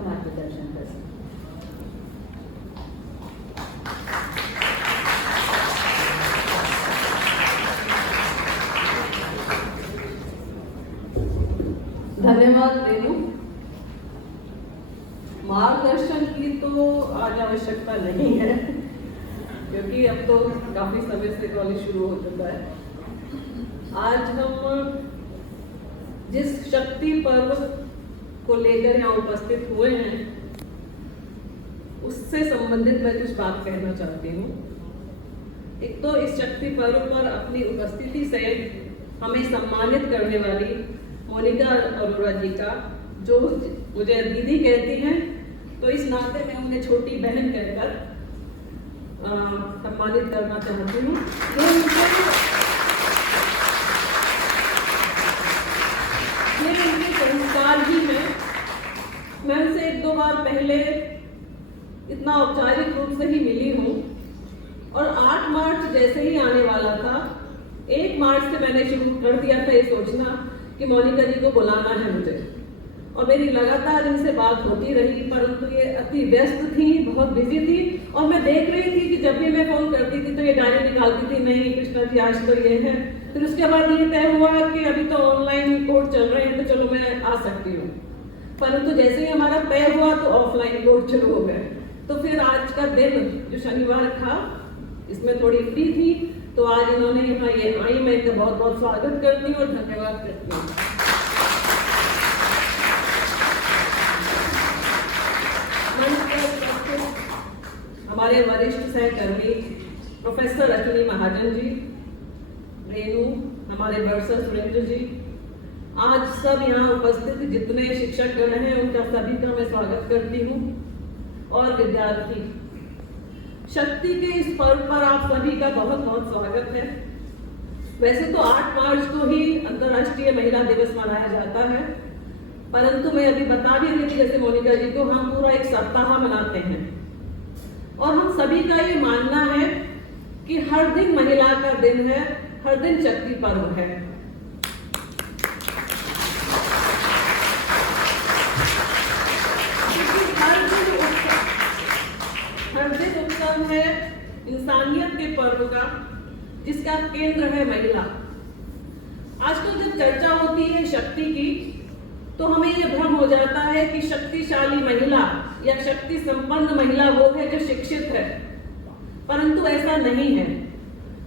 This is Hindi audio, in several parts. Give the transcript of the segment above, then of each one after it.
का मार्गदर्शन कर सकें। धन्यवाद रेनू। मार्गदर्शन की तो आज आवश्यकता नहीं है, क्योंकि अब तो काफी समय से कॉलेज शुरू हो चुका है। आज हम जिस शक्ति पर्व को लेकर यहाँ उपस्थित हुए हैं, उससे संबंधित मैं कुछ बात कहना चाहती हूँ। एक तो इस शक्ति पर्व पर अपनी उपस्थिति से हमें सम्मानित करने वाली मोनिका अरोड़ा जी का, जो मुझे दीदी कहती हैं, तो इस नाते मैं उन्हें छोटी बहन कहकर सम्मानित करना चाहती हूँ। ये उनके संस्कार ही है। मैं उनसे एक दो बार पहले इतना औपचारिक रूप से ही मिली हूँ, और 8 मार्च जैसे ही आने वाला था, 1 मार्च से मैंने शुरू कर दिया था ये सोचना कि मोनिका जी को बुलाना है मुझे, और मेरी लगातार इनसे बात होती रही, परंतु ये अति व्यस्त थी, बहुत बिजी थी, और मैं देख रही थी कि जब भी मैं फोन करती थी तो ये डायरी निकालती थी, नहीं कृष्णा जी आज तो ये है। फिर उसके बाद ये तय हुआ कि अभी तो ऑनलाइन कोर्स चल रहे हैं, तो चलो मैं आ सकती हूँ। परंतु जैसे ही हमारा तय हुआ तो ऑफलाइन कोर्स शुरू हो गए। तो फिर आज का दिन जो शनिवार था, इसमें थोड़ी फ्री थी, तो आज इन्होंने यहाँ ये आई, मैं इनका बहुत बहुत स्वागत करती हूँ और धन्यवाद करती हूँ। हमारे वरिष्ठ सहकर्मी प्रोफेसर अश्विनी महाजन जी, रेनू, हमारे बरसर सुरेंद्र जी, आज सब यहाँ उपस्थित जितने शिक्षक गण हैं उनका सभी का मैं स्वागत करती हूँ, और विद्यार्थी। शक्ति के इस पर्व पर आप सभी का बहुत बहुत स्वागत है। वैसे तो 8 मार्च को ही अंतर्राष्ट्रीय महिला दिवस मनाया जाता है, परंतु मैं अभी बता भी रही थी जैसे मोनिका जी को, हम पूरा एक सप्ताह मनाते हैं, और हम सभी का ये मानना है कि हर दिन महिला का दिन है, हर दिन शक्ति पर्व है। हर दिन उत्सव है इंसानियत के पर्व का, जिसका केंद्र है महिला। आजकल जब चर्चा होती है शक्ति की, तो हमें यह भ्रम हो जाता है कि शक्तिशाली महिला या शक्ति संपन्न महिला वो है जो शिक्षित है, परंतु ऐसा नहीं है।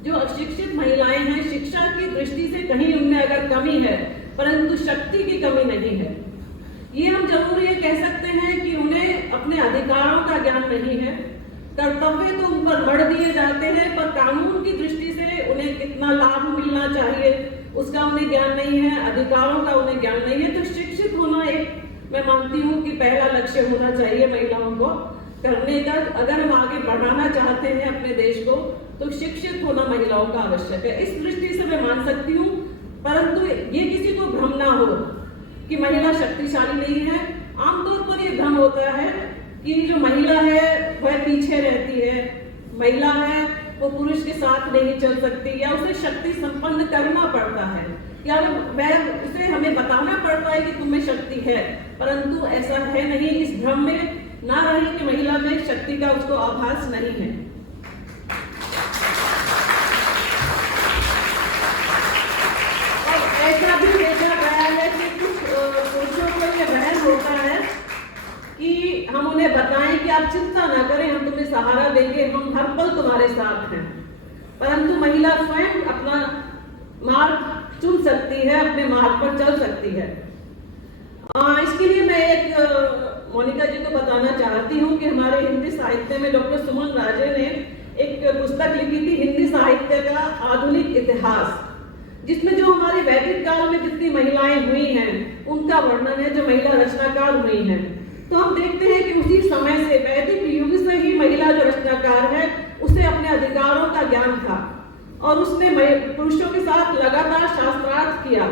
जो अशिक्षित महिलाएं हैं, शिक्षा की दृष्टि से कहीं उनमें अगर कमी है, परंतु शक्ति की कमी नहीं है। ये हम जरूर ये कह सकते हैं कि उन्हें अपने अधिकारों का ज्ञान नहीं है। कर्तव्य तो उन पर बढ़ दिए जाते हैं, पर कानून की दृष्टि से उन्हें कितना लाभ मिलना चाहिए उसका उन्हें ज्ञान नहीं है, अधिकारों का उन्हें ज्ञान नहीं है। तो शिक्षित होना एक, मैं मानती हूँ कि पहला लक्ष्य होना चाहिए महिलाओं को करने का। अगर हम आगे बढ़ाना चाहते हैं अपने देश को, तो शिक्षित होना महिलाओं का आवश्यक है। इस दृष्टि से मैं मान सकती हूँ, परंतु ये किसी को भ्रम ना हो कि महिला शक्तिशाली नहीं है। आमतौर पर ये भ्रम होता है कि जो महिला है वह पीछे रहती है, महिला है वो पुरुष के साथ नहीं चल सकती, या उसे शक्ति संपन्न करना पड़ता है, या उसे हमें बताना पड़ता है कि तुम्हें शक्ति है, परंतु ऐसा है नहीं। इस भ्रम में ना रहे कि महिला में शक्ति का उसको आभास नहीं है। और ऐसा भी देखा गया है कि कुछ पुरुषों को यह वहम होता है कि हम उन्हें बताएं कि आप चिंता ना करें, हम तुम्हें सहारा देंगे, हम हर पल तुम्हारे साथ हैं। परंतु महिला स्वयं अपना मार्ग चुन सकती है, अपने मार्ग पर चल सकती है। इसके लिए मैं एक मोनिका जी को बताना चाहती हूँ कि हमारे हिंदी साहित्य में डॉक्टर सुमन राजे ने एक पुस्तक लिखी थी, हिंदी साहित्य का आधुनिक इतिहास, जिसमें जो हमारे वैदिक काल में जितनी महिलाएं हुई हैं उनका वर्णन है, जो महिला रचनाकार हुई हैं। तो हम देखते हैं कि उसी समय से, वैदिक युग से ही महिला जो रचनाकार है उसे अपने अधिकारों का ज्ञान था, और उसने पुरुषों के साथ लगातार शास्त्रार्थ किया।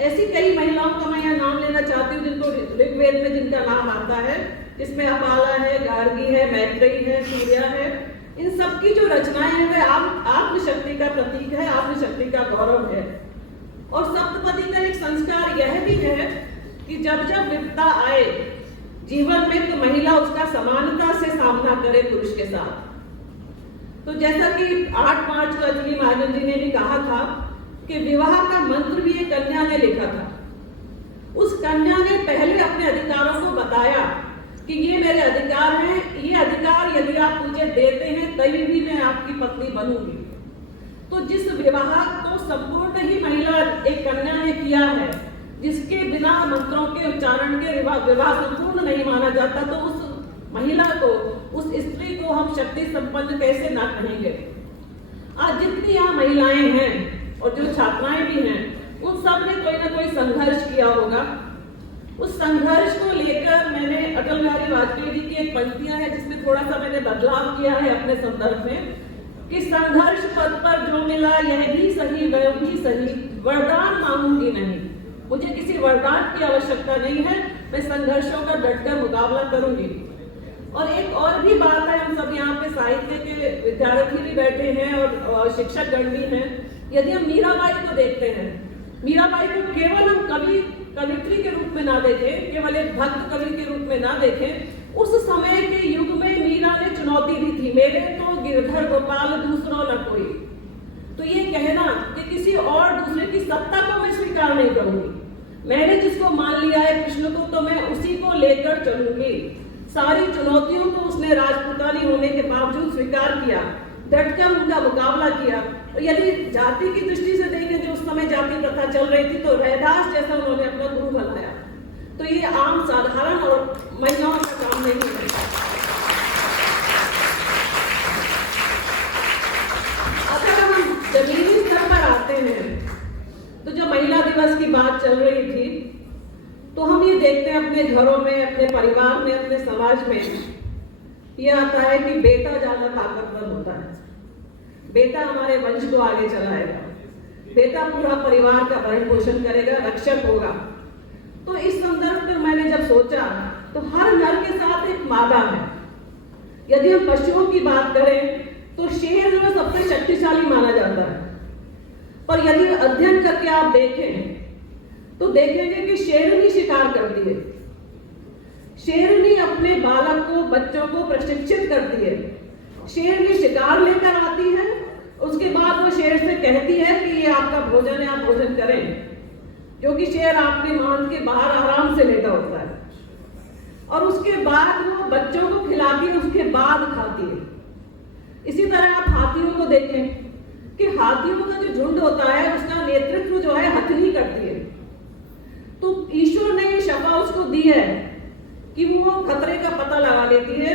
ऐसी कई महिलाओं का मैं यहाँ नाम लेना चाहती हूँ जिनको ऋग्वेद में जिनका नाम आता है, जिसमें अपाला है, गार्गी है, मैत्रेयी है, सूर्या है। इन सबकी जो रचनाएं हैं वह आत्मशक्ति का प्रतीक है, आत्मशक्ति का गौरव है। और सप्तपदी का एक संस्कार यह भी है कि जब जब विपदा आए जीवन में तो महिला उसका समानता से सामना करे पुरुष के साथ। तो जैसा कि 8 मार्च को अंजलि महाजन जी ने भी कहा था कि विवाह का मंत्र भी एक कन्या ने लिखा था। उस कन्या ने पहले अपने अधिकारों को बताया कि ये मेरे अधिकार हैं, ये अधिकार यदि आप मुझे देते हैं तभी भी मैं आपकी पत्नी बनूंगी। तो जिस विवाह को संपूर्ण ही महिला एक कन्या ने किया है, जिसके बिना मंत्रों के उच्चारण के विवाह संपूर्ण नहीं माना जाता, तो उस महिला को, उस स्त्री को हम शक्ति संपन्न कैसे ना कहेंगे। आज जितनी यहाँ महिलाएं हैं और जो छात्राएं भी हैं, उन सब ने कोई ना कोई संघर्ष किया होगा। उस संघर्ष को लेकर मैंने अटल बिहारी वाजपेयी जी की एक पंक्तियां है जिसमें थोड़ा सा मैंने बदलाव किया है अपने संदर्भ में, कि संघर्ष पद पर जो मिला यह भी सही वह भी सही, वरदान मांगूंगी नहीं। मुझे किसी वरदान की आवश्यकता नहीं है, मैं संघर्षों का डटकर मुकाबला करूंगी। और एक और भी बात है, हम सब यहाँ पे साहित्य के विद्यार्थी भी बैठे हैं और शिक्षक गण भी हैं। यदि हम मीराबाई को देखते हैं, मीराबाई को केवल हम कवित्री के रूप में ना देखें, केवल एक भक्त कवि के रूप में ना देखें, उस समय के युग में मीरा ने चुनौती दी थी, मेरे तो गिरधर गोपाल दूसरों न कोई। तो ये कहना कि किसी और दूसरे की सत्ता को मैं स्वीकार नहीं करूंगी, मैंने जिसको मान लिया है कृष्ण को, तो मैं उसी को लेकर चलूंगी। सारी चुनौतियों को उसने राजपूतानी होने के बावजूद स्वीकार किया, डटकर उनका मुकाबला किया। तो यदि जाति की दृष्टि से देखें, जो उस समय जाति प्रथा चल रही थी, तो रैदास जैसा उन्होंने अपना गुरु बनाया। तो ये आम साधारण और महिलाओं का काम नहीं है। अगर हम जमीनी स्तर पर आते हैं, तो जो महिला दिवस की बात चल रही थी, तो हम ये देखते हैं अपने घरों में, अपने परिवार में, अपने समाज में ये आता है कि बेटा ज्यादा ताकतवर होता है, बेटा हमारे वंश को आगे चलाएगा, बेटा पूरा परिवार का भरण पोषण करेगा, रक्षक होगा। तो इस संदर्भ में मैंने जब सोचा, तो हर नर के साथ एक मादा है। यदि हम पशुओं की बात करें तो शेर जो सबसे शक्तिशाली माना जाता है, पर यदि अध्ययन करके आप देखें तो देखेंगे कि शेरनी शिकार करती है, शेरनी अपने बालक को, बच्चों को प्रशिक्षित करती है। शेरनी शिकार लेकर आती है, उसके बाद वो शेर से कहती है कि ये आपका भोजन है, आप भोजन करें, क्योंकि शेर आपके मान के बाहर आराम से लेटा होता है। और उसके बाद वो बच्चों को खिलाती है, उसके बाद खाती है। इसी तरह आप हाथियों को देखें कि हाथियों का जो झुंड होता है, उसका नेतृत्व जो है हथनी करती है। तो ईश्वर ने ये शफा उसको दी है कि वो खतरे का पता लगा लेती है,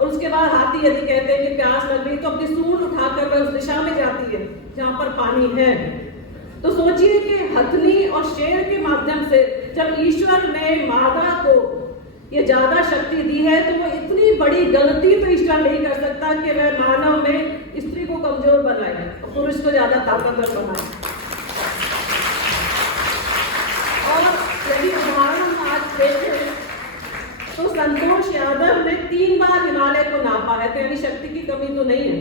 और उसके बाद हाथी यदि कहते हैं कि प्यास लग रही, तो अपनी सूंड उठाकर वह उस दिशा में जाती है जहां पर पानी है। तो सोचिए कि हथनी और शेर के माध्यम से जब ईश्वर ने मादा को ये ज्यादा शक्ति दी है, तो वो इतनी बड़ी गलती तो ईश्वर नहीं कर सकता कि वह मानव में स्त्री को कमजोर बनाए और पुरुष को ज्यादा ताकतवर बनाए। और यदि उदाहरण आज देखें तो संतोष यादव ने 3 बार हिमालय को नापा है, तो यानी शक्ति की कमी तो नहीं है।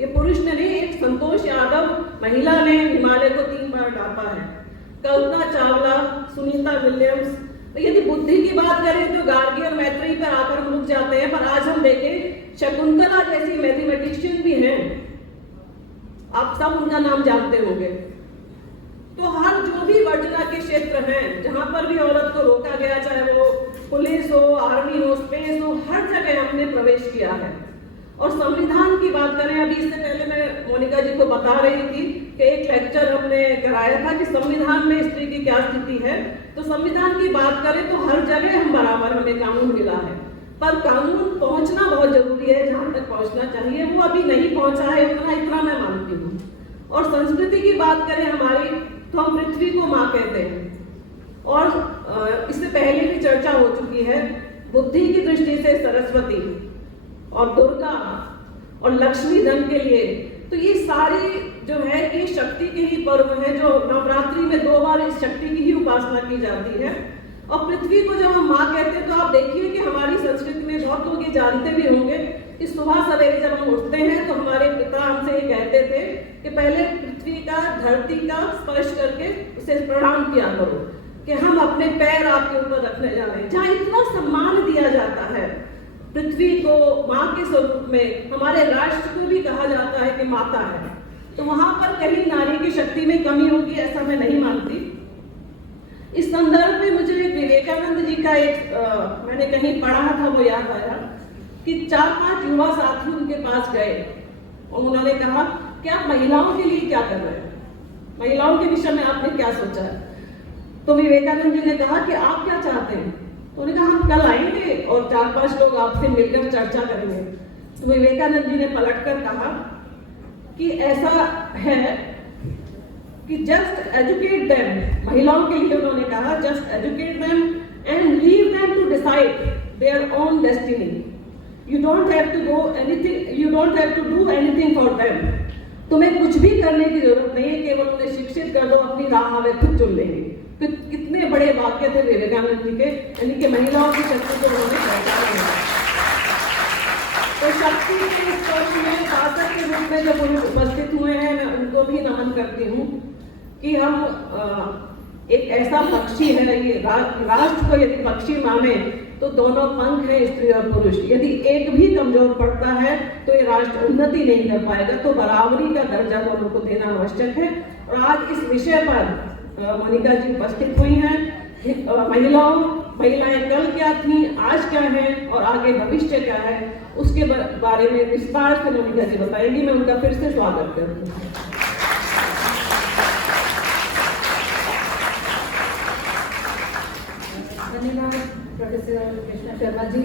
ये पुरुष ने नहीं, एक संतोष यादव महिला ने हिमालय को 3 बार नापा है। कल्पना चावला, सुनीता विलियम्स। तो यदि बुद्धि की बात करें तो गार्गी और मैत्री पर आकर हम रुक जाते हैं, पर आज हम देखें शकुंतला जैसी मैथमेटिशियन भी हैं, आप सब उनका नाम जानते होंगे। तो हर जो भी वर्जना के क्षेत्र हैं, जहां पर भी औरत को रोका गया, चाहे वो पुलिस हो, आर्मी हो, स्पेस हो, हर जगह हमने प्रवेश किया है। और संविधान की बात करें, अभी इससे पहले मैं मोनिका जी को बता रही थी कि एक लेक्चर हमने कराया था कि संविधान में स्त्री की क्या स्थिति है। तो संविधान की बात करें तो हर जगह हम बराबर, हमें कानून मिला है, पर कानून पहुंचना बहुत जरूरी है, जहां तक पहुंचना चाहिए वो अभी नहीं पहुंचा है, इतना मैं मानती हूँ। और संस्कृति की बात करें हमारी, तो हम पृथ्वी को माँ कहते हैं, और इससे पहले भी चर्चा हो चुकी है, बुद्धि की दृष्टि से सरस्वती और दुर्गा और लक्ष्मी धन के लिए। तो ये सारी जो है ये शक्ति के ही पर्व है, जो नवरात्रि में 2 बार इस शक्ति की ही उपासना की जाती है। और पृथ्वी को जब हम माँ कहते हैं, तो आप देखिए कि हमारी संस्कृति में बहुत लोग ये जानते भी होंगे कि सुबह सवेरे जब हम उठते हैं तो हमारे पिता हमसे ये कहते थे कि पहले पृथ्वी का, धरती का स्पर्श करके उसे प्रणाम किया करो। कि हम अपने पैर आपके ऊपर रखने जा रहे हैं, जहाँ इतना सम्मान दिया जाता है पृथ्वी को माँ के स्वरूप में, हमारे राष्ट्र को भी कहा जाता है कि माता है, तो वहां पर कहीं नारी की शक्ति में कमी होगी ऐसा मैं नहीं मानती। इस संदर्भ में मुझे विवेकानंद जी का मैंने कहीं पढ़ा था, वो याद आया कि 4-5 युवा साथी उनके पास गए और उन्होंने कहा कि आप महिलाओं के लिए क्या कर रहे हैं, महिलाओं के विषय में आपने क्या सोचा है। तो विवेकानंद जी ने कहा कि आप क्या चाहते हैं, तो उन्होंने कहा हम कल आएंगे और 4-5 लोग आपसे मिलकर चर्चा करेंगे। तो विवेकानंद जी ने पलटकर कहा कि ऐसा है कि जस्ट एजुकेट देम, महिलाओं के लिए उन्होंने कहा just educate them and leave them to decide their own destiny. You don't have to go anything, you don't have to do anything for them. तुम्हें कुछ भी करने की जरूरत नहीं है, केवल उन्हें शिक्षित कर दो, अपनी राह वे खुद चुन लेंगे। कितने बड़े वाक्य थे विवेकानंद जी के, यानी कि महिलाओं की शक्ति को उन्होंने पहचाना है। तो शक्ति के स्पर्श में शासक के रूप में जब उन्हें उपस्थित हुए हैं, मैं उनको भी नमन करती हूँ कि हम एक ऐसा पक्षी है, ये राष्ट्र को यदि पक्षी माने तो दोनों पंख है, स्त्री और पुरुष। यदि एक भी कमजोर पड़ता है तो ये राष्ट्र उन्नति नहीं कर पाएगा, तो बराबरी का दर्जा दोनों को देना आवश्यक है। और आज इस विषय पर मोनिका जी उपस्थित हुई हैं। महिलाएं कल क्या थी, आज क्या है और आगे भविष्य क्या है, उसके बारे में विस्तार से मोनिका जी बताएंगी। मैं उनका फिर से स्वागत करती हूँ। धन्यवाद professor Krishna Sharma ji.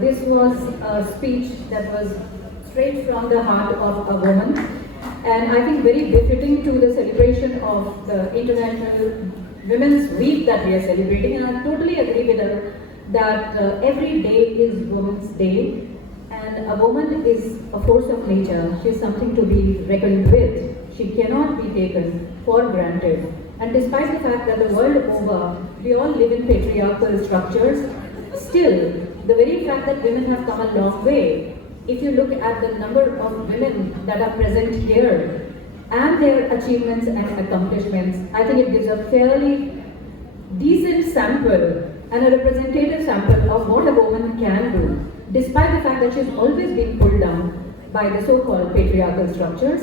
This was a speech that was straight from the heart of a woman, and I think very befitting to the celebration of the International Women's Week that we are celebrating. And I totally agree with her that every day is Women's Day, and a woman is a force of nature. She is something to be reckoned with. She cannot be taken for granted. And despite the fact that the world over we all live in patriarchal structures, still the very fact that women have come a long way, if you look at the number of women that are present here and their achievements and accomplishments, I think it gives a fairly decent sample and a representative sample of what a woman can do, despite the fact that she's always been pulled down by the so-called patriarchal structures.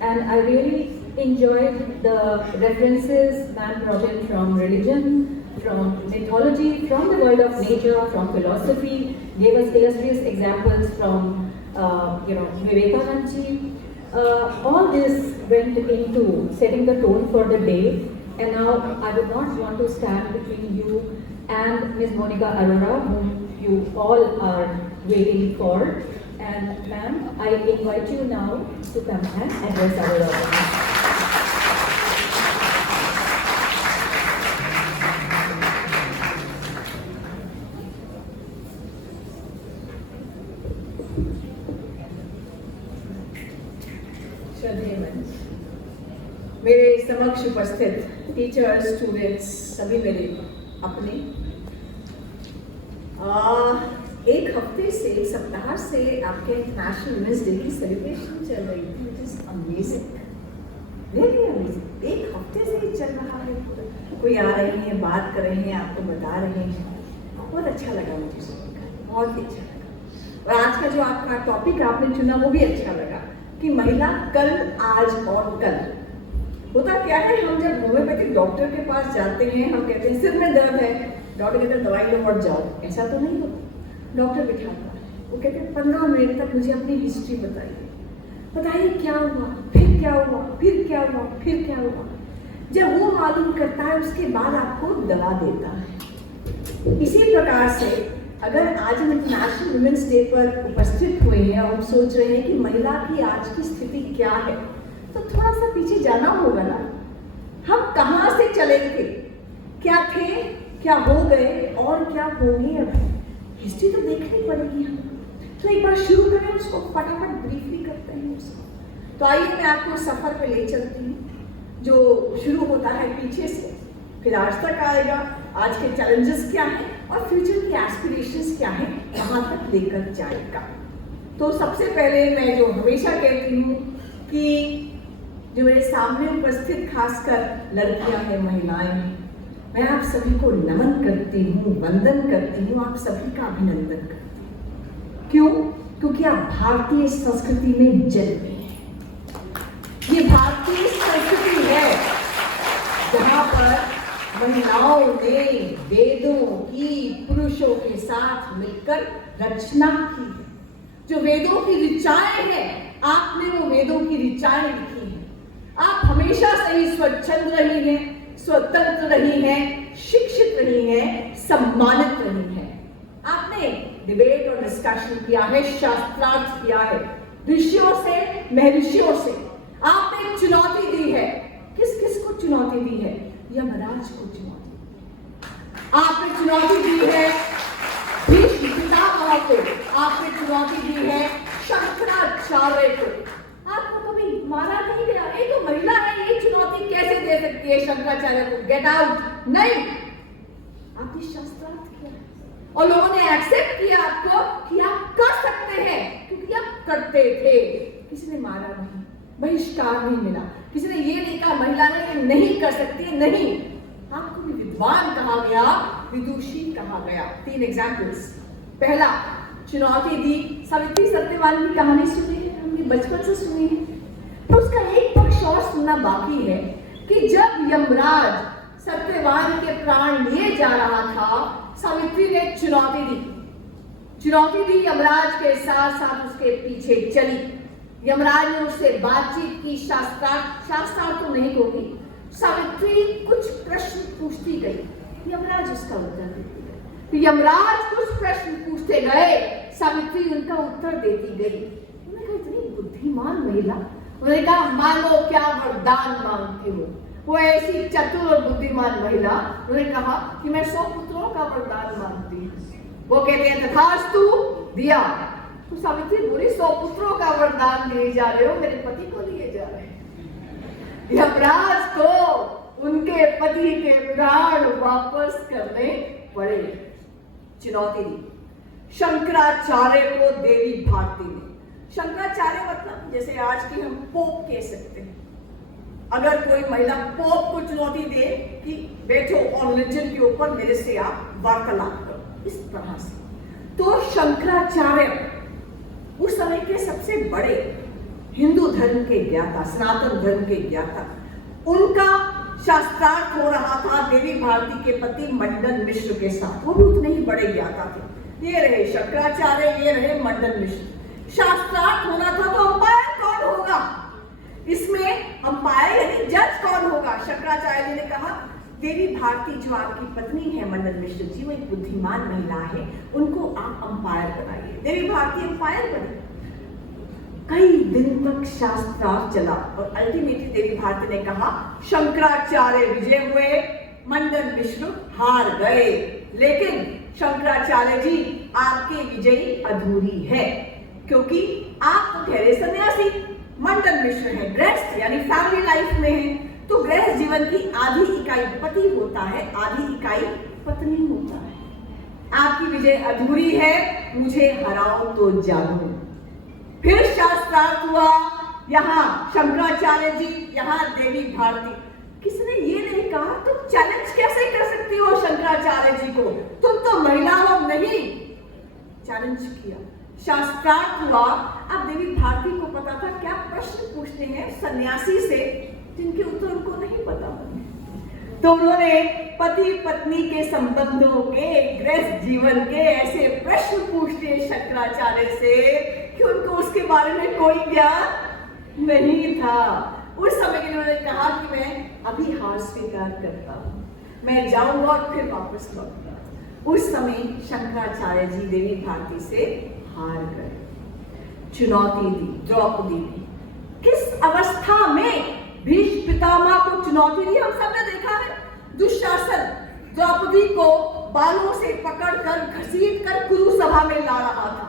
And I really enjoyed the references man brought in from religion, from mythology, from the world of nature, from philosophy, gave us illustrious examples from Vivekanand ji. All this went into setting the tone for the day, and now I would not want to stand between you and Ms. Monica Arora, whom you all are waiting for. And ma'am, I invite you now to come and address our audience. मेरे समक्ष उपस्थित टीचर्स, स्टूडेंट्स, सभी मेरे अपने, एक हफ्ते से, एक सप्ताह से आपके इंटरनेशनल वुमेन्स डे की सेलिब्रेशन चल रही थी, which is amazing, very amazing. एक हफ्ते से ही चल रहा है, कोई आ रहे हैं, बात कर रहे हैं, आपको बता रहे हैं, बहुत अच्छा लगा मुझे सुनकर, बहुत ही अच्छा लगा। और आज का जो आपका टॉपिक आपने चुना वो भी अच्छा लगा कि महिला कल, आज और कल। होता क्या है, हम जब होम्योपैथिक डॉक्टर के पास जाते हैं, हम कहते हैं सिर में दर्द है, डॉक्टर कहते हैं दवाई लो और जाओ, ऐसा तो नहीं होता। डॉक्टर बिठाता है, वो कहते हैं 15 मिनट तक मुझे अपनी हिस्ट्री बताइए, बताइए क्या हुआ, फिर क्या हुआ, फिर क्या हुआ, फिर क्या हुआ। जब वो मालूम करता है उसके बाद आपको दवा देता है। इसी प्रकार से अगर आज हम इंटरनेशनल वुमेन्स डे पर उपस्थित हुए हैं और हम सोच रहे हैं कि महिला की आज की स्थिति क्या है, तो थोड़ा सा पीछे जाना होगा ना। हम कहाँ से चले थे, क्या थे, क्या हो गए और क्या होंगे, अब हिस्ट्री तो देखनी पड़ेगी हमें। तो एक बार शुरू करें उसको, फटाफट ब्रीफली करते हैं उसको। तो आइए मैं आपको सफर पे ले चलती हूँ, जो शुरू होता है पीछे से, फिर आज तक आएगा, आज के चैलेंजेस क्या हैं और फ्यूचर की एस्पिरेशंस क्या हैं, कहाँ तक लेकर जाएगा। तो सबसे पहले मैं जो हमेशा कहती हूँ कि जो मेरे सामने उपस्थित खासकर लड़कियां हैं, महिलाएं हैं, मैं आप सभी को नमन करती हूँ, वंदन करती हूँ, आप सभी का अभिनंदन करती हूँ। क्यों? क्योंकि आप भारतीय संस्कृति में जन्मे हैं। ये भारतीय संस्कृति है जहाँ पर महिलाओं ने वेदों की पुरुषों के साथ मिलकर रचना की है। जो वेदों की ऋचाएं हैं, आपने वो वेदों की ऋचाएं लिखी हैं। आप हमेशा से ही स्वच्छंद रही हैं, स्वतंत्र रही हैं, शिक्षित रही हैं, सम्मानित रही हैं। आपने डिबेट और डिस्कशन किया है, शास्त्रार्थ किया है, ऋषियों से, महर्षियों से। आपने चुनौती दी है। किस किस को चुनौती दी है? यमराज को चुनौती दी। आपने चुनौती दी है भीष्म पितामह को, आपने चुनौती दी है शंकराचार्य को। आपको कभी मारा नहीं गया। ये तो महिला है, ये चुनौती कैसे दे सकती है शंकराचार्य को? Get out. नहीं, आपने शास्त्रार्थ किया और लोगों ने एक्सेप्ट किया आपको कि आप कर सकते हैं, क्योंकि आप करते थे। किसी ने मारा नहीं, बहिष्कार नहीं मिला, किसी ने ये नहीं कहा महिला ने ये नहीं कर सकती। नहीं, आपको भी विद्वान कहा गया, विदुषी कहा गया। 3 एग्जाम्पल्स। पहला, चुनौती दी। सावित्री सत्यवान की कहानी सुनी है, हमने बचपन से सुनी है, तो उसका एक पक्ष और सुनना बाकी है कि जब यमराज सत्यवान के प्राण लिए जा रहा था, सावित्री ने चुनौती दी यमराज के साथ साथ उसके पीछे चली। यमराज ने उससे बातचीत की, शास्त्रार्थ तो नहीं होगी। सावित्री कुछ प्रश्न पूछती गई, यमराज उसका उत्तर देते गए। तो यमराज कुछ प्रश्न पूछते गए, सावित्री उनका उत्तर देती गई। उन्होंने कहा, इतनी बुद्धिमान महिला। उन्होंने कहा, मांगो क्या वरदान मांगती हो। वो ऐसी चतुर और बुद्धिमान महिला, उन्होंने कहा कि मैं 100 पुत्रों का वरदान मांगती हूँ। वो कहते हैं तथास्तु, दिया। तो सावित्री बोली, 100 पुत्रों का वरदान दिए जा रहे हो, मेरे पति को दिए जा रहे हैं। यमराज को उनके पति के प्राण वापस करने पड़े। चुनौती दी शंकराचार्य को देवी भारती ने। शंकराचार्य मतलब जैसे आज की हम पोप कह सकते हैं। अगर कोई महिला पोप को चुनौती दे कि बैठो और रिलीजन के ऊपर मेरे से आप वार्तालाप करो, इस तरह से, तो शंकराचार्य उस समय के सबसे बड़े हिंदू धर्म के ज्ञाता, सनातन धर्म के ज्ञाता, उनका शास्त्रार्थ हो रहा था देवी भारती के पति मंडन मिश्र के साथ। वो भी उतने ही बड़े ज्ञाता थे। ये रहे शंकराचार्य, ये रहे मंडन मिश्र। शास्त्रार्थ होना था तो अंपायर कौन होगा इसमें? अंपायर यानी जज कौन होगा? शंकराचार्य जी ने कहा, देवी भारती जो आपकी पत्नी है मंडन मिश्र जी, वो एक बुद्धिमान महिला है, उनको आप अंपायर बनाइए। देवी भारती अंपायर बनी। कई दिन तक शास्त्रार्थ चला और अल्टीमेटली देवी भारती ने कहा, शंकराचार्य विजय हुए, मंडन मिश्र हार गए। लेकिन शंकराचार्य जी, आपकी विजयी अधूरी है, क्योंकि आप तो ठहरे सन्यासी, मंडन मिश्र है गृहस्थ यानी फैमिली लाइफ में है। तो गृहस्थ जीवन की आधी इकाई पति होता है, आधी इकाई पत्नी होता है। आपकी विजय अधूरी है, मुझे हराओ तो जादू। फिर शास्त्रार्थ हुआ, यहाँ शंकराचार्य जी, यहाँ देवी भारती। किसने ये नहीं कहा तुम चैलेंज कैसे कर सकती हो शंकराचार्य जी को, तुम तो महिला हो। नहीं, चैलेंज किया, शास्त्रार्थ हुआ। अब देवी भारती को पता था क्या प्रश्न पूछते हैं सन्यासी से जिनके उत्तर उनको नहीं पता। तो उन्होंने पति पत्नी के संबंधों के, गृहस्थ जीवन के ऐसे प्रश्न पूछते शंकराचार्य से कि उनको उसके बारे में कोई ज्ञान नहीं था। उस समय के लिए उन्होंने कहा कि मैं अभी हार स्वीकार करता हूँ, मैं जाऊंगा और फिर वापस लौटूंगा। उस समय शंकराचार्य जी देवी भारती से हार गए। चुनौती दी द्रौपदी ने। किस अवस्था में भीष्म पितामह को चुनौती दी हम सबने देखा है। दुशासन द्रौपदी को बालों से पकड़कर घसीटकर कुरु सभा में ला रहा था,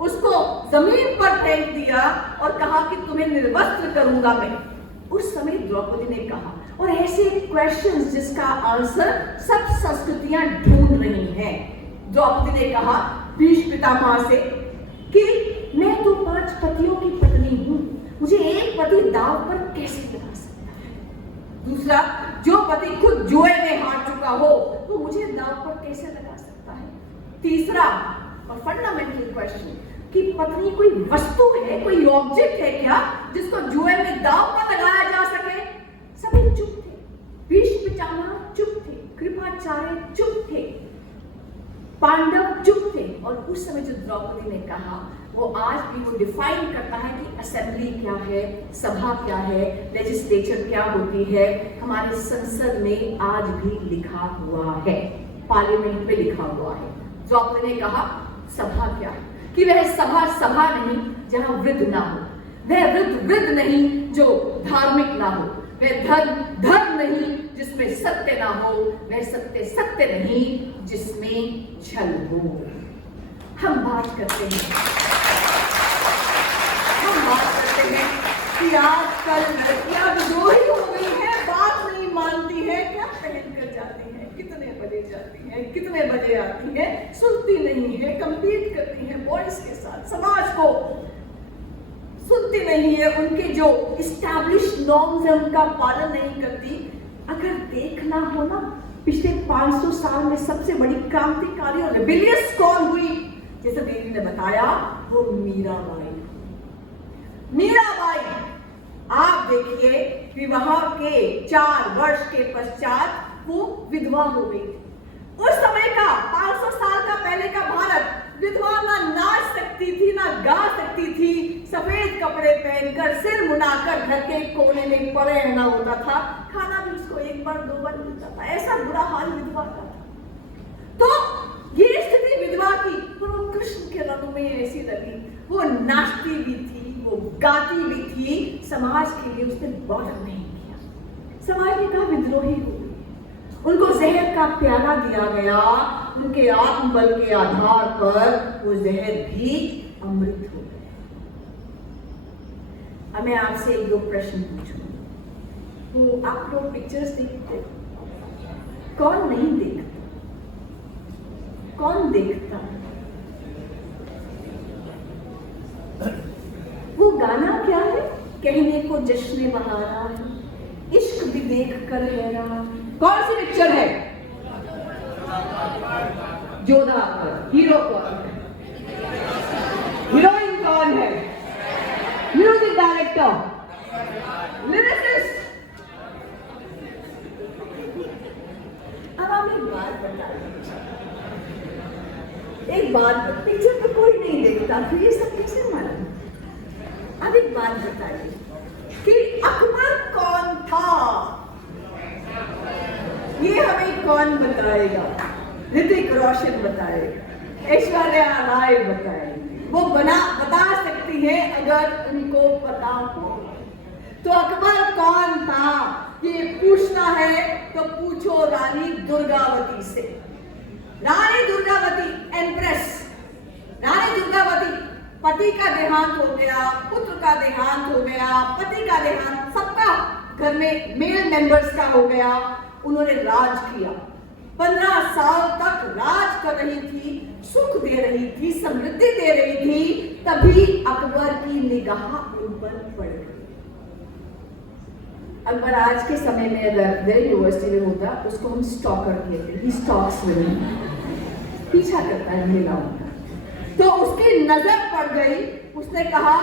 उसको जमीन पर फेंक दिया और कहा कि तुम्हें निर्वस्त्र करूंगा मैं। उस समय द्रौपदी ने कहा, और ऐसे क्वेश्चंस जिसका आंसर सब संस्कृतियां ढूंढ रही हैं। द्रौपदी ने कहा भीष्म पितामह से कि मैं तो 5 पतियों की पत्नी हूं, मुझे एक पति दांव पर कैसे लगा सकता है? दूसरा, जो पति खुद जुए में हार चुका हो वो मुझे दांव पर कैसे लगा सकता है? तीसरा और फंडामेंटल क्वेश्चन कि पत्नी कोई वस्तु है, कोई ऑब्जेक्ट है क्या जिसको जुए में दांव पर लगाया जा सके? सभी चुप थे, भीष्म पितामह चुप थे, कृपाचार्य चुप थे, पांडव चुप थे। और उस समय जो द्रौपदी ने कहा वो आज भी वो डिफाइन करता है कि असेंबली क्या है, सभा क्या है, लेजिस्लेचर क्या होती है। हमारे संसद में आज भी लिखा हुआ है, पार्लियामेंट में लिखा हुआ है। द्रौपदी ने कहा सभा क्या है, कि वह सभा सभा नहीं जहां वृद्ध ना हो, वह वृद्ध वृद्ध नहीं जो धार्मिक ना हो, वह धर्म धर्म नहीं जिसमें सत्य ना हो, वह सत्य सत्य नहीं जिसमें छल हो। हम बात करते हैं कि आजकल लड़कियां विद्रोही हो गई हैं, बात नहीं मानती है, क्या पहन कर जाती हैं, कितने बजे जाती हैं, कितने बजे आती हैं, सुनती नहीं है, कंपीट करती हैं बॉयज के साथ, समाज को सुनती नहीं है, उनके जो इस्टेब्लिश नॉर्म्स है उनका पालन नहीं करती। अगर देखना हो ना, पिछले 500 साल में सबसे बड़ी क्रांतिकारी और रिबेलियस कौन हुई, जैसे देवी ने बताया, वो मीराबाई। मीराबाई आप देखिए, विवाह के 4 वर्ष के पश्चात वो विधवा हो गई। उस समय का 500 साल का पहले का भारत, विधवा ना नाच सकती थी ना गा सकती थी, सफेद कपड़े पहनकर सिर मुड़ाकर घर के कोने में पड़े रहना होता था, खाना भी उसको 1 बार 2 बार मिलता था, ऐसा बुरा हाल विधवा का था। तो ये स्थिति विधवा की, पर वो कृष्ण के रंग में ऐसी लगी, वो नाचती भी थी, वो गाती भी थी, समाज के लिए उसने बॉर्डर नहीं किया। समाज ने कहा विद्रोही हो गई, उनको जहर का प्याला दिया गया, उनके आत्मबल के आधार पर वो जहर भी अमृत हो गए। अब मैं आपसे 1-2 प्रश्न पूछूं। वो आप लोग पिक्चर्स देखते, कौन नहीं देखता? कौन देखता? वो गाना क्या है? कहने को जश्न बहारा है, इश्क भी देख कर हैरान। कौन सी पिक्चर है? जोधा अकबर। हीरो कौन है? हीरोइन कौन है? Music director, lyricist. अब हम एक बात बताइए, एक बात, पिक्चर तो कोई नहीं देखता, फिर ये सब कैसे मालूम? अब एक बात बताइए कि अकबर कौन था? ये हमें कौन बताएगा? ऋतिक रोशन बताएगा, ऐश्वर्या राय बताएगी, वो बता सकती है अगर उनको पता हो। तो अकबर कौन था ये पूछना है तो पूछो रानी दुर्गावती से। रानी दुर्गावती, एम्प्रेस रानी दुर्गावती, पति का देहांत हो गया, पुत्र का देहांत हो गया, पति का देहांत, सबका घर में मेल मेंबर्स का हो गया। उन्होंने राज किया, 15 साल तक राज कर रही थी, सुख दे रही थी, समृद्धि दे रही थी। तभी अकबर की निगाह उन पर पड़ गई। अकबर आज के समय में अगर दिल्ली यूनिवर्सिटी में होता, उसको हम स्टॉकर कहते हैं, स्टॉक्स वुमेन, पीछा करता है महिलाओं का। तो उसकी नजर पड़ गई, उसने कहा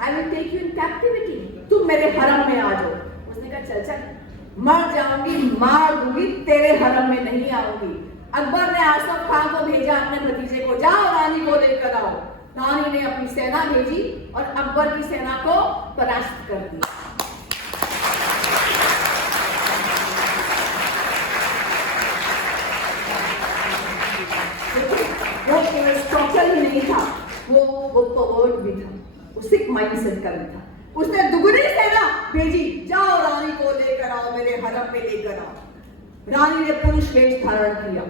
I will take you in captivity, तुम मेरे हरम में आ जाओ। उसने कहा चल चल, मर जाऊंगी, मार दूंगी, तेरे हरम में नहीं आऊंगी। अकबर ने आसफ खान को भेजा अपने भतीजे को, जाओ रानी को लेकर आओ। रानी ने अपनी सेना भेजी और अकबर की सेना को परास्त कर दिया। वो केवल स्टॉकर ही नहीं था, वो पवर्ड भी था, वो सिख माइंडसेट का भी था। उसने दुगनी सेना भेजी, जाओ रानी को लेकर आओ, मेरे हरम में लेकर आओ। रानी ने पुरुष वेश धारण किया,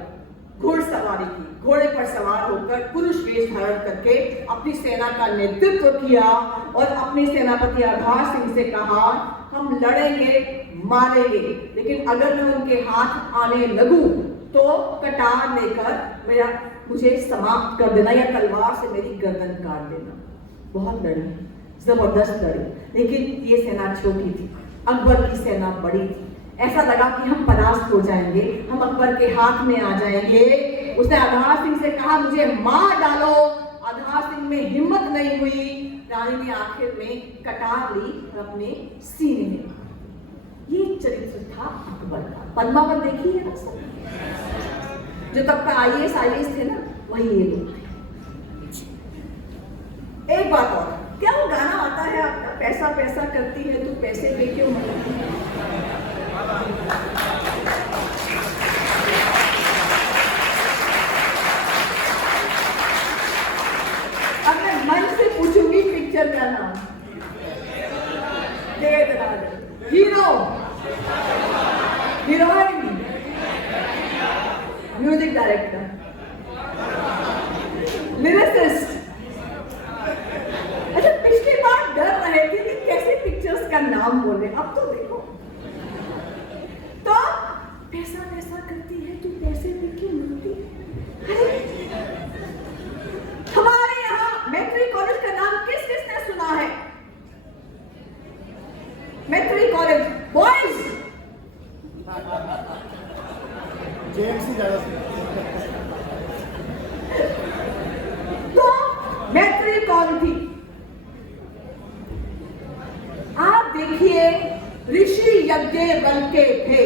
घुड़सवारी की, घोड़े पर सवार होकर पुरुष वेश धारण करके अपनी सेना का नेतृत्व किया और अपने सेनापति आधार सिंह से कहा हम लड़ेंगे, मारेंगे, लेकिन अगर मैं उनके हाथ आने लगूं तो कटार लेकर मुझे समाप्त कर देना या तलवार से मेरी गर्दन काट देना। बहुत लड़ी, जबरदस्त लड़ी, लेकिन ये सेना छोटी थी, अकबर की सेना बड़ी थी, ऐसा लगा कि हम परास्त हो जाएंगे, हम अकबर के हाथ में आ जाएंगे। उसने आधार सिंह से कहा मुझे मार डालो। आधार सिंह में हिम्मत नहीं हुई, रानी ने आखिर में कटार ली और अपने सीने में। ये चरित्र था अकबर का। पद्मावत देखी है ना सब, जो तब का IAS थे ना, वही ये लोग थे। एक बात और, क्या वो गाना आता है आपका, पैसा पैसा करती है तू पैसे पे क्यों मरती है? अब मैं मन से पूछूंगी पिक्चर का नाम, Devraj, hero, heroine, music director, lyricist. अच्छा, पिछली बार डर रहे थे कि कैसे पिक्चर्स का नाम बोले, अब तो देखो। तो पैसा पैसा करती है तू पैसे पे क्यों मरती है? हमारे यहाँ मैत्री कॉलेज का नाम किस किसने सुना है? मैत्री कॉलेज बॉयज, JMC ज्यादा तो मैत्री कौन थी? आप देखिए, ऋषि यज्ञवल्क्य थे।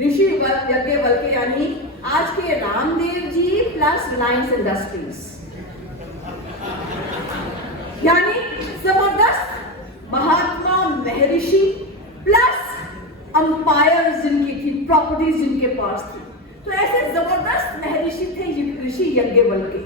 ऋषि यज्ञवल्क्य यानी आज के रामदेव जी प्लस रिलायंस इंडस्ट्रीज, यानी जबरदस्त महात्मा महर्षि प्लस अंपायर जिनकी थी, प्रॉपर्टीज जिनके पास थी। तो ऐसे जबरदस्त महर्षि थे ऋषि यज्ञवल्क्य।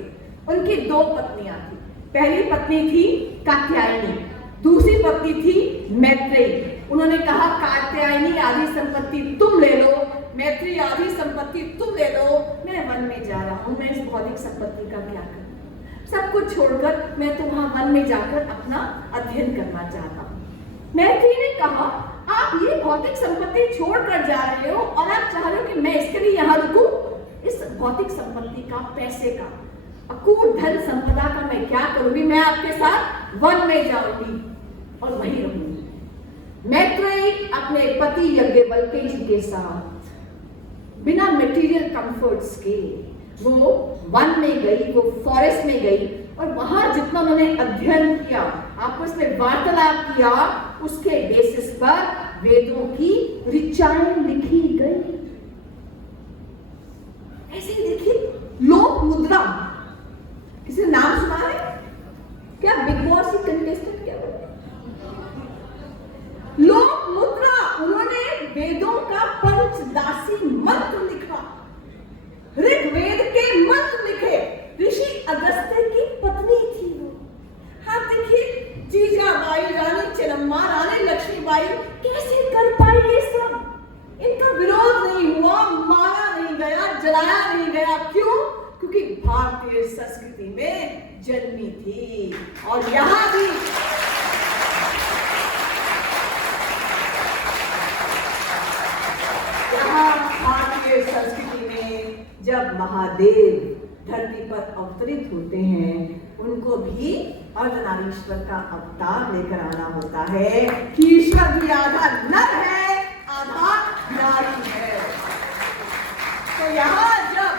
उनकी 2 पत्नियां थी। पहली पत्नी थी कात्यायनी, दूसरी पत्नी थी मैत्रेयी। उन्होंने कहा कात्यायनी आधी संपत्ति तुम ले लो, मैत्रेयी आधी संपत्ति तुम ले लो, मैं वन में जा रहा हूं, मैं इस भौतिक संपत्ति का क्या करूं? सब कुछ छोड़कर मैं तो वहां वन में जाकर अपना अध्ययन करना चाहता हूं। मैत्रेयी ने कहा आप ये भौतिक संपत्ति छोड़कर जा रहे हो और आप चाह रहे हो कि मैं इसके लिए यहाँ रुकूं? इस भौतिक संपत्ति का, पैसे का, अकूट धन संपदा का मैं क्या करूंगी? मैं आपके साथ वन में जाऊंगी और वहीं रहूंगी। मैत्रेयी अपने पति यज्ञवल्क्य जी के साथ बिना मटेरियल कंफर्ट्स के वो वन में गई, वो फॉरेस्ट में गई और वहां जितना उन्होंने अध्ययन किया, आपस में वार्तालाप किया, उसके बेसिस पर वेदों की ऋचाएं लिखी गई। ऐसे ही देखिए, लोक मुद्रा, किसी ने नाम सुना है क्या? बिग बॉस की कंटेस्टेंट क्या बोला? लोक मुद्रा, उन्होंने वेदों का पंचदासी मंत्र लिखा, ऋग्वेद के मंत्र लिखे। ऋषि अगस्त्य की पत्नी थी वो। हाँ देखिए, जीजाबाई, रानी चेन्नम्मा, रानी लक्ष्मीबाई कैसे कर पाई ये सब? इनका विरोध नहीं हुआ, मारा नहीं गया, जलाया नहीं गया। क्यों? क्योंकि भारतीय संस्कृति में जन्मी थी। और यहां भी भारतीय संस्कृति में जब महादेव धरती पर अवतरित होते हैं, उनको भी अर्धनारीश्वर का अवतार लेकर आना होता है कि ईश्वर भी आधा नर है, आधा नारी है। तो यहाँ जब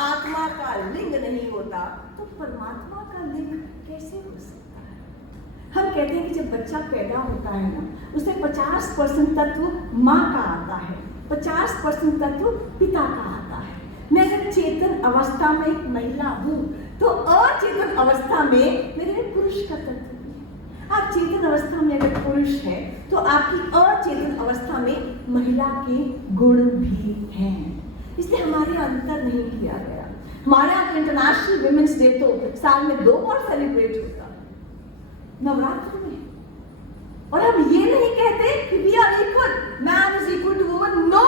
आत्मा का लिंग नहीं होता तो परमात्मा का लिंग कैसे हो सकता है? हम कहते हैं कि जब बच्चा पैदा होता है ना, उसे 50% तत्व माँ का आता है, 50% तत्व पिता का आता है। मैं अगर चेतन अवस्था में एक महिला हूँ तो अचेतन अवस्था में मेरे में पुरुष का तत्व भी है। आप चेतन अवस्था में अगर पुरुष है तो आपकी अचेतन अवस्था में महिला के गुण भी हैं। इसलिए हमारे अंतर नहीं किया गया। हमारे यहाँ इंटरनेशनल वुमेन्स डे तो साल में 2 बार सेलिब्रेट होता है, नवरात्र में। और हम ये नहीं कहते कि we are equal, man is equal to woman. No,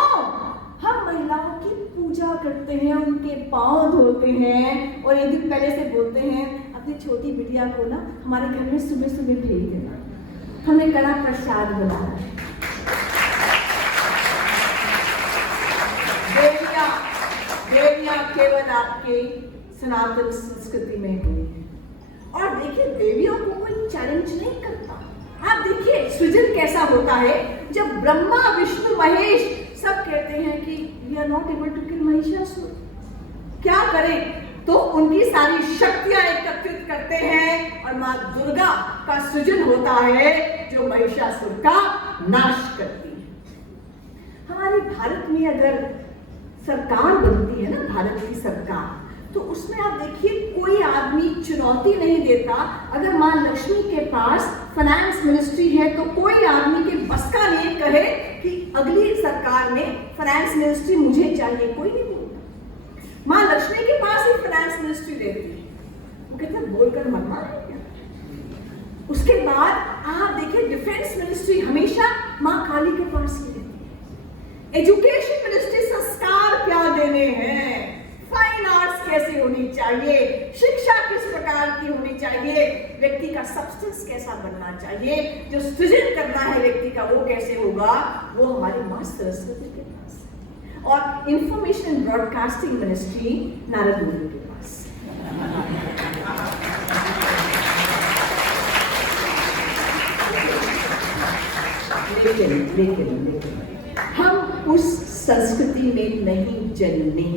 हम महिलाओं की पूजा करते हैं, उनके पांव धोते हैं और एक दिन पहले से बोलते हैं अपनी छोटी बिटिया को ना हमारे घर में सुबह सुबह भेज देना, हमें कड़ा प्रसाद बनाना है। देवियां केवल आपके सनातन संस्कृति में हुई है। और देखिए, देवियों को कोई चैलेंज नहीं करता। आप देखिए देखिए सृजन कैसा होता है, जब ब्रह्मा विष्णु महेश सब कहते हैं कि we are not able to kill Mahishasura, क्या करें, तो उनकी सारी शक्तियां एकत्रित करते हैं और मां दुर्गा का सृजन होता है जो महिषासुर का नाश करती है। हमारे भारत में अगर सरकार बनती है ना, भारत की सरकार, तो उसमें आप देखिए कोई आदमी चुनौती नहीं देता। अगर मां लक्ष्मी के पास फाइनेंस मिनिस्ट्री है तो कोई आदमी के बस का नहीं कहे कि अगली सरकार में फाइनेंस मिनिस्ट्री मुझे चाहिए, कोई नहीं बोलता। मां लक्ष्मी के पास ही फाइनेंस मिनिस्ट्री रहती है, वो कहते हैं बोलकर मत मारेंगे। उसके बाद आप देखिए डिफेंस मिनिस्ट्री हमेशा मां काली के पास ही रहती है। एजुकेशन मिनिस्ट्री संस्कार क्या देने हैं, फाइन आर्ट्स कैसे होनी चाहिए, शिक्षा किस प्रकार की होनी चाहिए, व्यक्ति का सब्सटेंस कैसा बनना चाहिए, जो सृजन करना है व्यक्ति का वो कैसे होगा, वो हमारी मां सरस्वती के पास है। और इंफॉर्मेशन ब्रॉडकास्टिंग मिनिस्ट्री नारद मुनि के पास। लेकिन हम उस संस्कृति में नहीं जन्मे,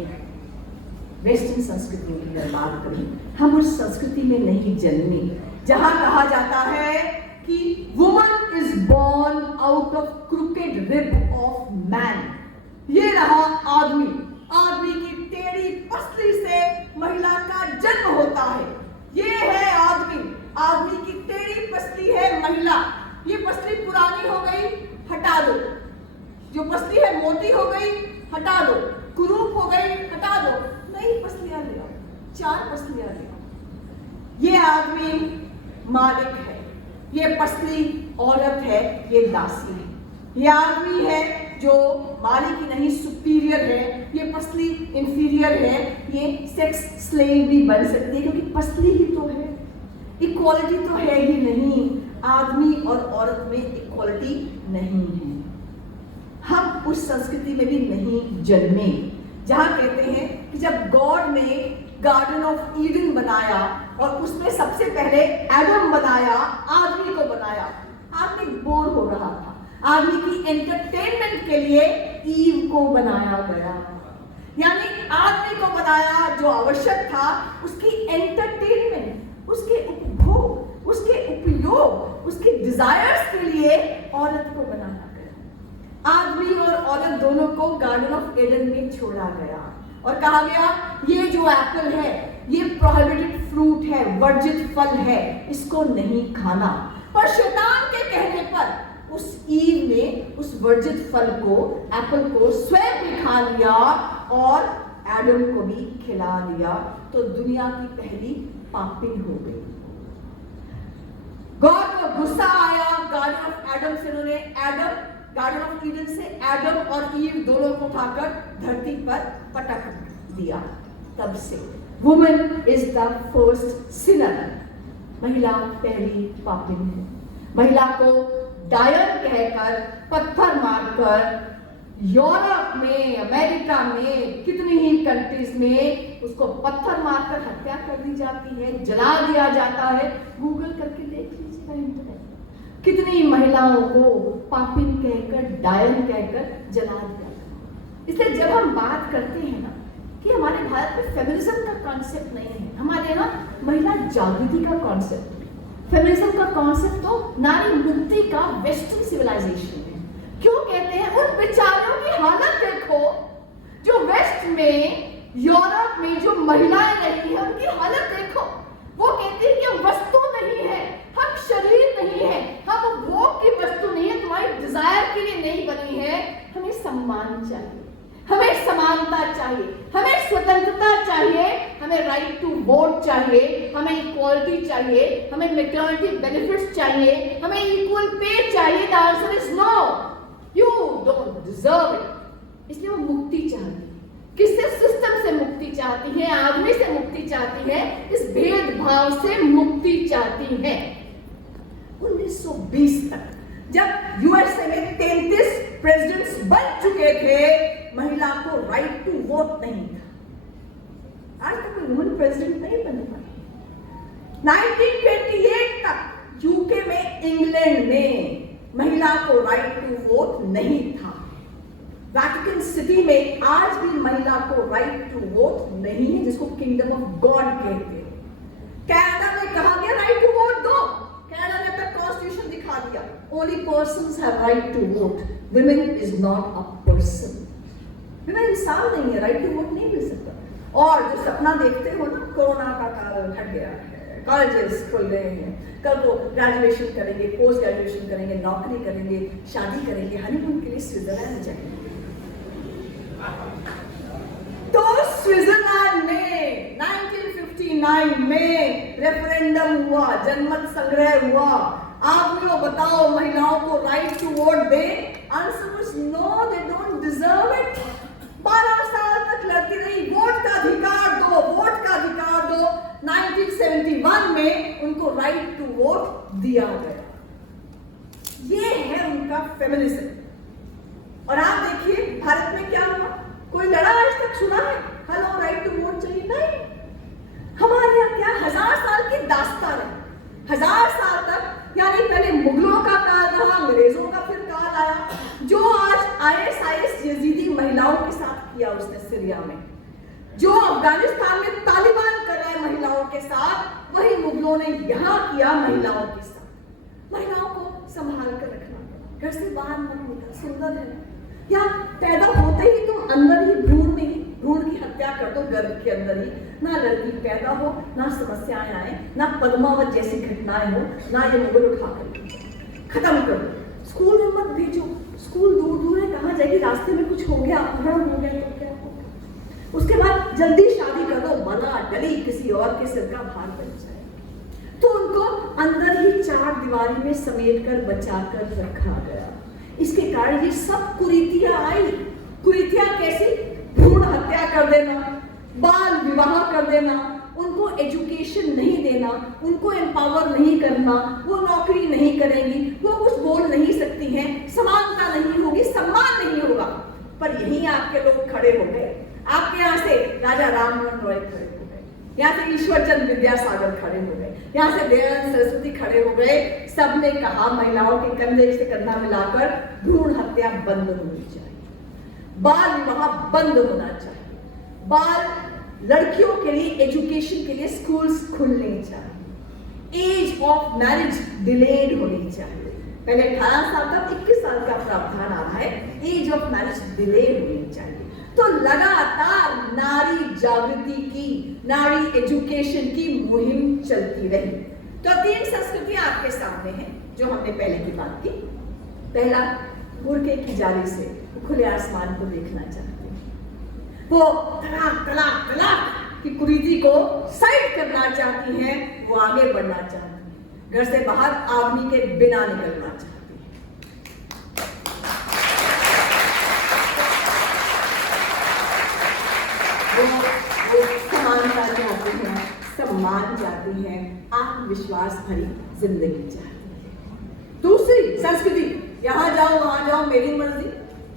वेस्टर्न संस्कृति की अगर बात करें, हम उस संस्कृति में नहीं जन्मे जहां कहा जाता है कि woman is born out of crooked rib of man. ये रहा आदमी, आदमी की टेढ़ी पसली से महिला का जन्म होता है। ये है आदमी, आदमी की टेढ़ी पसली है महिला। ये पसली पुरानी हो गई, हटा दो। जो पसली है मोटी हो गई, हटा दो। कुरूप हो गई, हटा दो। नई पसलियां ले आओ, 4 पसलियां ले आओ। ये आदमी मालिक है, ये पसली औरत है, ये दासी है। ये आदमी है जो मालिक ही नहीं सुपीरियर है, ये पसली इंफीरियर है। ये सेक्स स्लेव भी बन सकती है क्योंकि पसली ही तो है, इक्वालिटी तो है ही नहीं। आदमी और औरत में इक्वालिटी नहीं है। हम उस संस्कृति में भी नहीं जन्मे जहां कहते हैं कि जब गॉड ने गार्डन ऑफ ईडन बनाया और उसमें सबसे पहले एडम बनाया, आदमी को बनाया। आदमी बोर हो रहा था, आदमी की एंटरटेनमेंट के लिए ईव को बनाया गया। यानी आदमी को बनाया जो आवश्यक था, उसकी एंटरटेनमेंट, उसके उपभोग, उसके उपयोग, उसके डिजायर्स के लिए औरत को बनाया गया। आदमी और औरत दोनों को गार्डन ऑफ एडन में छोड़ा गया और कहा गया ये जो एप्पल है ये प्रोहिबिटेड फ्रूट है, वर्जित फल है, इसको नहीं खाना। पर शैतान के कहने पर उस ईव ने उस वर्जित फल को, एप्पल को स्वयं भी खा लिया और एडम को भी खिला दिया। तो दुनिया की पहली पापिन हो गई। गॉड को गुस्सा आया, गार्डन ऑफ एडम से उन्होंने गार्डन ऑफ ईडन से एडम और ईव दोनों को उठाकर धरती पर पटक दिया। तब से woman is the first Sinner, महिला पहली पापिन है। महिला को डायन कहकर, पत्थर मारकर यूरोप में, अमेरिका में, कितनी ही कंट्रीज में उसको पत्थर मारकर हत्या कर दी जाती है, जला दिया जाता है। गूगल करके देख लीजिएगा इंटरनेट, कितनी महिलाओं को पापिन कहकर, डायन कहकर जला दिया जाता। इसलिए जब हम बात करते हैं ना कि हमारे भारत में फेमिनिज्म का कॉन्सेप्ट नहीं है, हमारे यहाँ महिला जागृति का कॉन्सेप्ट है। फेमिनिज्म का कॉन्सेप्ट तो नारी मुक्ति का वेस्टर्न सिविलाइजेशन है। क्यों कहते हैं? उन बेचारियों की हालत देखो जो वेस्ट में, यूरोप में जो महिलाएं रहती हैं, उनकी हालत देखो। वो कहती है कि हम वस्तु नहीं है, हम शरीर नहीं है, हम भोग की वस्तु नहीं है, तुम्हारी डिजायर के लिए नहीं बनी है। हमें सम्मान चाहिए, हमें समानता चाहिए, हमें स्वतंत्रता चाहिए, हमें राइट टू वोट चाहिए, हमें इक्वालिटी चाहिए, हमें मैटरनिटी बेनिफिट्स चाहिए, हमें इक्वल पे चाहिए। The answer is no, you don't deserve it. इसलिए वो मुक्ति चाहती है। किससे? सिस्टम से मुक्ति चाहती है, आदमी से मुक्ति चाहती है, इस भेदभाव से मुक्ति चाहती है। 1920 तक जब यूएसए में 33 प्रेसिडेंट्स बन चुके थे, महिला को राइट टू वोट नहीं था। आज तक कोई वुमन प्रेसिडेंट नहीं बने पाई। 1928 तक यूके में, इंग्लैंड में महिला को राइट टू वोट नहीं था। वैटिकन सिटी में आज भी महिला को राइट टू वोट नहीं है, जिसको किंगडम ऑफ गॉड कहते हैं। कनाडा में कहा गया राइट टू वोट दो, कनाडा ने अपना कॉन्स्टिट्यूशन दिखा दिया, only persons have right to vote, women is not a person. Women इंसान नहीं है, राइट टू वोट नहीं मिल सकता। और जो सपना देखते हो ना, कोरोना का काल हट गया है, कॉलेजेस खुल गए हैं, कल को ग्रेजुएशन करेंगे, पोस्ट ग्रेजुएशन करेंगे, नौकरी करेंगे, शादी करेंगे, हनीमून के लिए स्विट्जरलैंड जाएंगे। तो स्विट्जरलैंड में 1959 में रेफरेंडम हुआ, जनमत संग्रह हुआ। आदमियों बताओ, महिलाओं को राइट टू वोट दे? Answer was no, they don't deserve it. 12 साल तक लड़ती रही, वोट का अधिकार दो, वोट का अधिकार दो। 1971 में उनको राइट टू वोट दिया गया। ये है उनका फेमिनिज्म। और आप देखिए भारत में क्या हुआ, कोई लड़ा आज तक सुना है? हेलो राइट टू वोट चाहिए? नहीं। हमारे यहाँ क्या 1000 साल की दास्तान है, 1000 साल तक, यानी पहले मुगलों का काल रहा, अंग्रेजों का फिर काल आया। जो आज ISIS यजीदी महिलाओं के साथ किया उसने सीरिया में, जो अफगानिस्तान में तालिबान कर रहा है महिलाओं के साथ, वही मुगलों ने यहाँ किया महिलाओं के साथ। महिलाओं को संभाल कर रखना, घर से बाहर मत निकल, सुंदर है या पैदा होते ही तुम अंदर ही भ्रूण में ही भ्रूण की हत्या कर दो, गर्भ के अंदर ही, ना लड़की पैदा हो, ना समस्याएं आए, ना पद्मावत जैसी घटनाएं हो, ना ये मुगल उठा कर खत्म कर दो। स्कूल में मत भेजो, स्कूल दूर दूर है, कहाँ जाएगी, रास्ते में कुछ हो गया, अपहरण हो गया तो क्या होगा। उसके बाद जल्दी शादी कर दो, बना डली किसी और के सिर का भार बन जाए। तो उनको अंदर ही 4 दीवारी में समेट कर बचा कर रखा गया। इसके कारण ये सब कुरीतियां आई। कुरीतियां कैसी? भ्रूण हत्या कर देना, बाल विवाह कर देना, उनको एजुकेशन नहीं देना, उनको एम्पावर नहीं करना, वो नौकरी नहीं करेंगी, वो कुछ बोल नहीं सकती हैं, समानता नहीं होगी, सम्मान नहीं होगा। पर यहीं आपके लोग खड़े हो गए। आपके यहाँ से राजा राममोहन रॉय खड़े हो गए, यहाँ से ईश्वरचंद विद्यासागर खड़े हो गए, यहाँ से दयानंद सरस्वती खड़े हो गए। सबने कहा महिलाओं के कंधे से कंधा मिलाकर भ्रूण हत्या बंद होनी चाहिए, बाल विवाह बंद होना चाहिए, बाल लड़कियों के लिए एजुकेशन के लिए स्कूल्स खुलने चाहिए, एज ऑफ मैरिज डिलेड होनी चाहिए। पहले 18 साल तक 21 साल का प्रावधान आ रहा है, एज ऑफ मैरिज डिलेड होनी चाहिए। तो लगातार नारी जागृति की, नारी एजुकेशन की मुहिम चलती रही। तो 3 संस्कृतियां आपके सामने हैं जो हमने पहले की बात की। पहला, बुर्के की जाली से खुले आसमान को देखना चाहते हैं, वो तलाक तलाक तलाक की कुरीति को साइड करना चाहती हैं, वो आगे बढ़ना चाहती हैं, घर से बाहर आदमी के बिना निकलना चाहती हैं। वो समानता चाहती हैं, सम्मान चाहती हैं, आत्मविश्वास भरी जिंदगी चाहती हैं। दूसरी संस्कृति, यहाँ जाओ वहां जाओ मेरी मर्जी,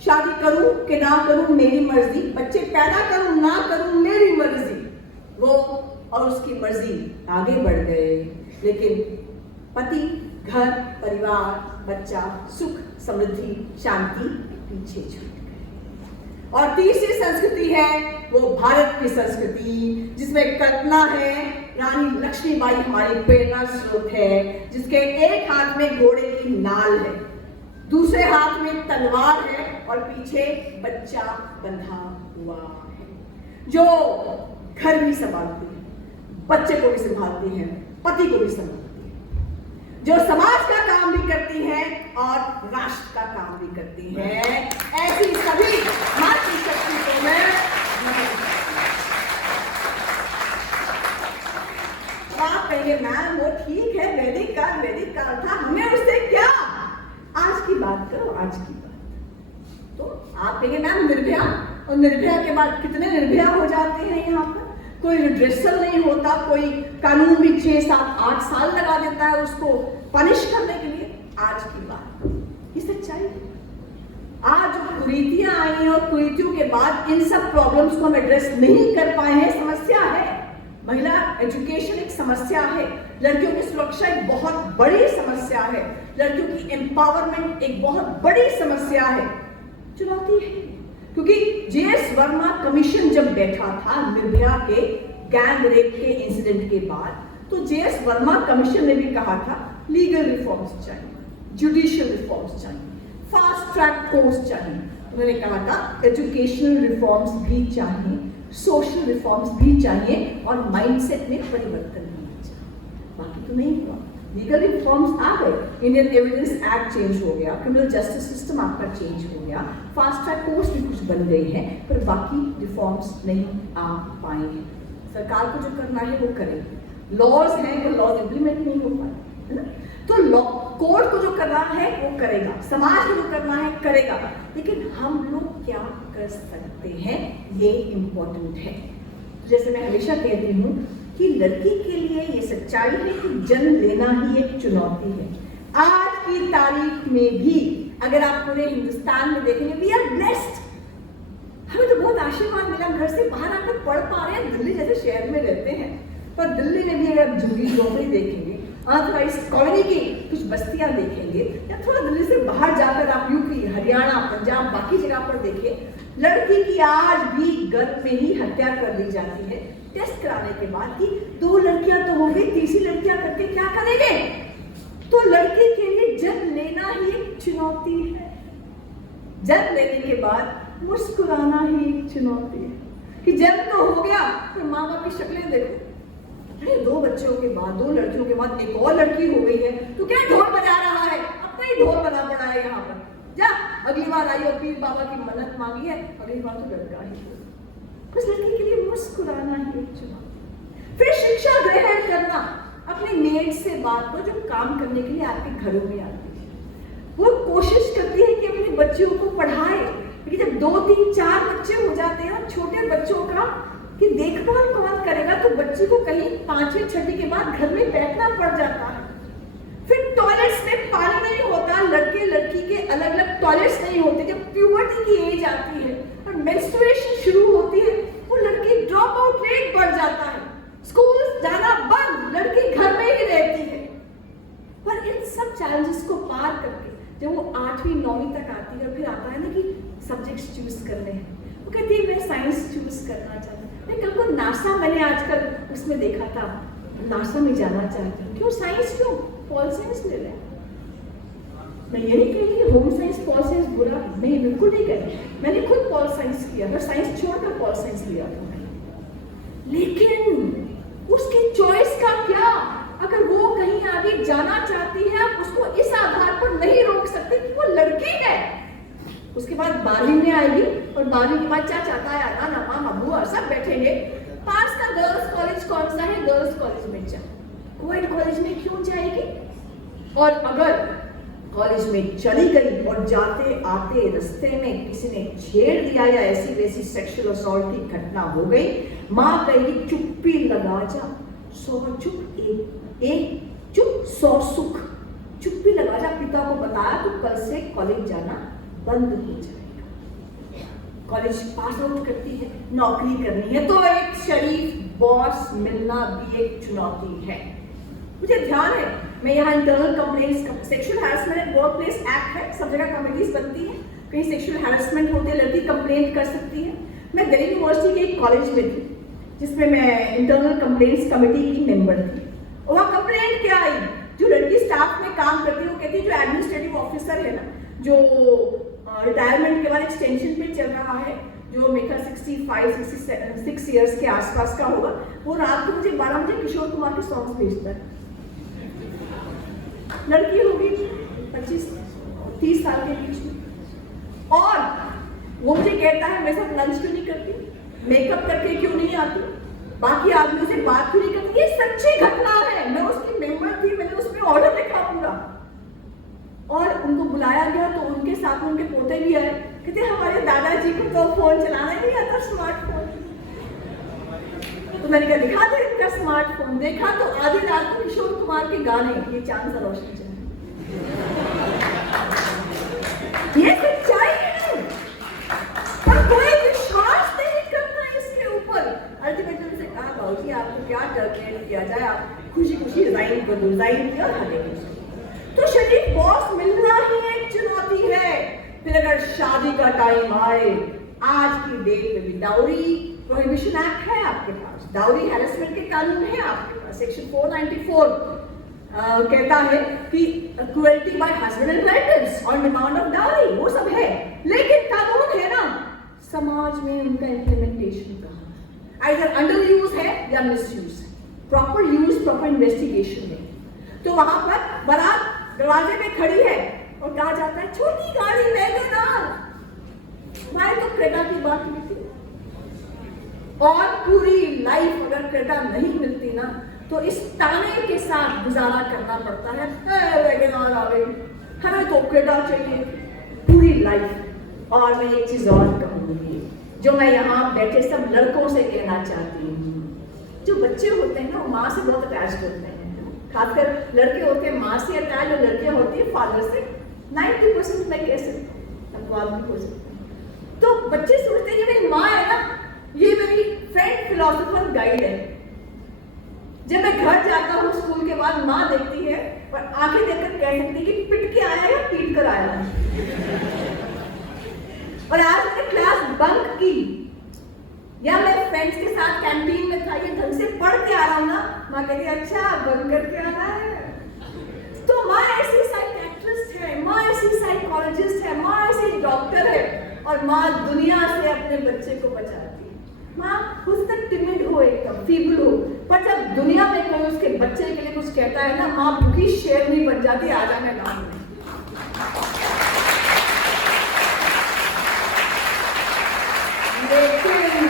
शादी करूं कि ना करूं मेरी मर्जी, बच्चे पैदा करूं ना करूं मेरी मर्जी। वो और उसकी मर्जी आगे बढ़ गए, लेकिन पति, घर, परिवार, बच्चा, सुख, समृद्धि, शांति पीछे छूट गए। और तीसरी संस्कृति है वो भारत की संस्कृति, जिसमें कल्पना है, रानी लक्ष्मीबाई हमारी प्रेरणा स्रोत है, जिसके एक हाथ में घोड़े की नाल है, दूसरे हाथ में तलवार है और पीछे बच्चा बंधा हुआ है, जो घर भी संभालती है, बच्चे को भी संभालती है, पति को भी संभालती है, जो समाज का काम भी करती है और राष्ट्र का काम भी करती है। ऐसी सभी मातृ शक्ति को मैं आप कहेंगे मैम वो ठीक है, वैदिक काल था, हमें उससे क्या, आज की बात करो, आज की बात। तो आप कहेंगे मैम निर्भया, और निर्भया के बाद कितने निर्भया हो जाते हैं यहाँ पर, कोई रिड्रेसल नहीं होता, कोई कानून भी 6, 7, 8 साल लगा देता है उसको पनिश करने के लिए। आज की बात, ये सच्चाई है। आज जो कुरीतियां आई हैं और कुरीतियों के बाद इन सब प्रॉब्लम्स को हम एड्रेस नहीं कर पाए हैं, समस्या है। महिला एजुकेशन एक समस्या है, लड़कियों की सुरक्षा एक बहुत बड़ी समस्या है, लड़कियों की एम्पावरमेंट एक बहुत बड़ी समस्या है, चुनौती है। क्योंकि जेएस वर्मा कमीशन जब बैठा था निर्भया के गैंग रेप के इंसिडेंट के बाद, तो जेएस वर्मा कमीशन ने भी कहा था लीगल रिफॉर्म्स चाहिए, जुडिशियल रिफॉर्म्स चाहिए, फास्ट ट्रैक कोर्स चाहिए। उन्होंने कहा था एजुकेशनल रिफॉर्म्स भी चाहिए, सोशल रिफॉर्म्स भी चाहिए और माइंडसेट में परिवर्तन भी चाहिए। बाकी तो नहीं हुआ। लीगल रिफॉर्म्स आ गए, इंडियन एविडेंस एक्ट चेंज हो गया, क्रिमिनल जस्टिस सिस्टम आपका चेंज हो गया, फास्ट ट्रैक कोर्स भी कुछ बन गए हैं, पर बाकी रिफॉर्म्स नहीं आ पाए हैं। सरकार को जो करना है वो करेगी, लॉज हैं वो लॉज इम्प्लीमेंट नहीं हो पाए, है ना? तो लॉ कोर्ट को जो करना है वो करेगा, समाज को जो करना है करेगा, लेकिन हम लोग क्या कर सकते हैं ये इम्पोर्टेंट है। जैसे मैं हमेशा कहती हूँ कि लड़की के लिए ये सच्चाई है कि जन्म लेना ही एक चुनौती है। आज की तारीख में भी अगर आप पूरे हिंदुस्तान में देखेंगे, वी आर ब्लेस्ड, हमें तो बहुत आशीर्वाद मिला, घर से बाहर आकर पढ़ पा रहे हैं, दिल्ली जैसे शहर में रहते हैं, पर दिल्ली में भी अगर झुग्गी झोंपड़ी देखेंगे, अदरवाइज कॉलोनी की कुछ बस्तियां देखेंगे, या थोड़ा दिल्ली से बाहर जाकर आप यूपी, हरियाणा, पंजाब, बाकी जगह पर देखें, लड़की की आज भी गर्भ में ही हत्या कर दी जाती है टेस्ट कराने के बाद कि 2 लड़कियां तो हो गई, तीसरी लड़कियां करके क्या करेंगे? तो लड़की के लिए जन्म लेना ही एक चुनौती है। जन्म लेने के बाद मुस्कुराना ही एक चुनौती है कि जन्म तो हो गया, फिर माँ बाप की शक्लें देखो, 2 बच्चों के बाद, 2 लड़कियों के बाद एक और लड़की हो गई है, तो क्या ढोल बजा रहा है? अपना ही ढोल बना पड़ा है यहाँ पर। जा अगली बार आई और पीर बाबा की मन्नत मांगी है, अगली बार तो लड़का ही हो। उस लड़की के लिए मुस्कुराना ही एक चुनौती। फिर शिक्षा ग्रहण करना, अपने मेड से बात को जो काम करने के लिए आपके घरों में आती है, वो कोशिश करती है कि अपने बच्चों को पढ़ाए, लेकिन जब 2, 3, 4 बच्चे हो जाते हैं छोटे बच्चों का कि देखभाल कौन करेगा, तो बच्ची को कहीं 5वीं 6वीं के बाद घर में बैठना पड़ जाता है। फिर टॉयलेट्स में पानी नहीं होता, लड़के लड़की के अलग अलग टॉयलेट्स नहीं होते। जब प्यूबर्टी की एज आती है और मेंस्ट्रुएशन शुरू होती है, वो लड़की ड्रॉप आउट रेट बढ़ जाता है, स्कूल जाना बंद, लड़की घर में ही रहती है। पर इन सब चैलेंजेस को पार करके जब वो 8वीं 9वीं तक आती है, फिर आता है ना कि सब्जेक्ट्स चूज करने हैं, वो कहती है मैं साइंस चूज करना चाहती हूँ। मैं कल को नासा, मैंने आजकल उसमें देखा था, नासा में जाना चाहती हूँ। क्यों साइंस? क्यों? पॉल साइंस ले लें। मैं ये नहीं कह रही होम साइंस पॉल साइंस बुरा, मैं बिल्कुल नहीं कह रही, मैंने खुद पॉल साइंस किया, मैं साइंस छोड़कर पॉल साइंस लिया था। लेकिन उसकी चॉइस का क्या? अगर वो कहीं आगे जाना चाहती है, आप उसको इस आधार पर नहीं रोक सकते कि वो लड़की है। उसके बाद 12वीं में आएगी और 12वीं के बाद क्या चाहता है, नाना मामा बुआ सब बैठेंगे, पास का गर्ल्स कॉलेज कौन सा है, गर्ल्स कॉलेज में जा, कोएड कॉलेज में क्यों जाएगी? और अगर कॉलेज में चली गई और जाते आते रास्ते में किसी ने छेड़ दिया या ऐसी वैसी सेक्सुअल असॉल्ट की घटना हो गई, माँ कहेगी चुप्पी लगा जा, 100 चुप एक चुप 100 सुख, चुप्पी लगा जा। पिता को बताया तो कल से कॉलेज जाना बंद हो जाएगा। कॉलेज पास आउट करती है, नौकरी करनी है, तो एक शरीफ बॉस मिलना भी एक चुनौती है। मुझे ध्यान है, मैं यहाँ internal complaints, sexual harassment work place act है, सब जगह कमेटीज बनती है, कहीं सेक्सुअल हैरेसमेंट होते लड़की कंप्लेंट कर सकती है। मैं दिल्ली यूनिवर्सिटी के एक कॉलेज में थी जिसमें मैं इंटरनल कंप्लेंट्स कमेटी की मेंबर थी। और वहाँ कंप्लेंट क्या आई, जो लड़की स्टाफ में काम करती है वो कहती है जो एडमिनिस्ट्रेटिव ऑफिसर है ना, जो रिटायरमेंट के बाद एक्सटेंशन पे चल रहा है, जो मेरा 65-66 ईयर्स के आसपास का होगा, वो रात को मुझे 12 बजे किशोर कुमार के सॉन्ग्स भेजता है। लड़की होगी 25-30 साल के बीच में, और वो मुझे कहता है मेरे साथ लंच क्यों नहीं करती, मेकअप करके क्यों नहीं आती, बाकी आदमियों से बात क्यों नहीं करती। ये सच्ची घटना है, मैं उसकी मेंबर थी, मैंने उसमें ऑर्डर लिखा पूरा, और उनको बुलाया गया तो उनके साथ उनके पोते भी आए, कहते हमारे दादाजी को तो फोन चलाना ही नहीं आता, स्मार्टफोन। तो मैंने कहा दिखा दे इनका स्मार्टफोन, देखा तो आधी रात को किशोर कुमार के गाने, ये चांद सा रोशनी चले। ये सच्चाई है, पर कोई विश्वास नहीं करता इसके ऊपर। अल्टीमेटली उनसे कहा बाबूजी आपको क्या टर्मिनेट किया जाए, आप खुशी खुशी रिजाइन कर दो, रिजाइन किया और आगे बढ़ो। तो शरीफ बॉस मिलना ही एक चुनौती है। फिर अगर शादी का टाइम आए, आज की डेट में भी डाउरी प्रोहिबिशन एक्ट है आपके पास, डाउरी हैरेसमेंट के कानून है आपके पास, सेक्शन 494 कहता है कि cruelty bye husband and relatives on demand of dowry, वो सब है। लेकिन कानून है ना, समाज में उनका इम्प्लीमेंटेशन कहाँ है? आइदर अंडर यूज है या मिस यूज है। प्रॉपर यूज, प्रॉपर इन्वेस्टिगेशन है। तो वहां पर बारात दरवाजे में खड़ी है और कहा जाता है छोटी गाड़ी वैगनआर, मैं तो क्रेटा की बात की थी। और पूरी लाइफ अगर क्रेटा नहीं मिलती ना, तो इस ताने के साथ गुजारा करना पड़ता है, वैगनआर आ गई, हमें तो क्रेटा चाहिए पूरी लाइफ। और मैं एक चीज और कहूंगी, जो मैं यहाँ बैठे सब लड़कों से कहना चाहती हूँ, जो बच्चे होते हैं ना, वो माँ से बहुत अटैच होते हैं, खासकर लड़के होते हैं माँ से अटैच और लड़कियां होती हैं फादर से। 90% मैं कह सकती हूँ, अपवाद भी हो सकती हूँ। तो बच्चे सोचते हैं कि मेरी माँ है ना, ये मेरी फ्रेंड, फिलोसोफर, गाइड है। जब मैं घर जाता हूँ स्कूल के बाद, माँ देखती है और आंखें देखकर कह सकती है कि पिट के आया या पीट कर आया है। और आज मैंने क्लास बंक की या मैं फ्रेंड्स के साथ कैंटीन में था, ये ढंग से पढ़ के आ रहा हूँ ना, माँ कहती है अच्छा बंक करके आना है। तो माँ ऐसी साइकियाट्रिस्ट है, माँ ऐसी साइकोलॉजिस्ट है, माँ ऐसी डॉक्टर है, और माँ दुनिया से अपने बच्चे को बचाती है। माँ हो सकता है टिमिड हो, एकदम फीबल हो, पर जब दुनिया में कोई उसके बच्चे के लिए कुछ कहता है ना, माँ भूखी शेरनी बन जाती है, आ जाने गाँव में। लेकिन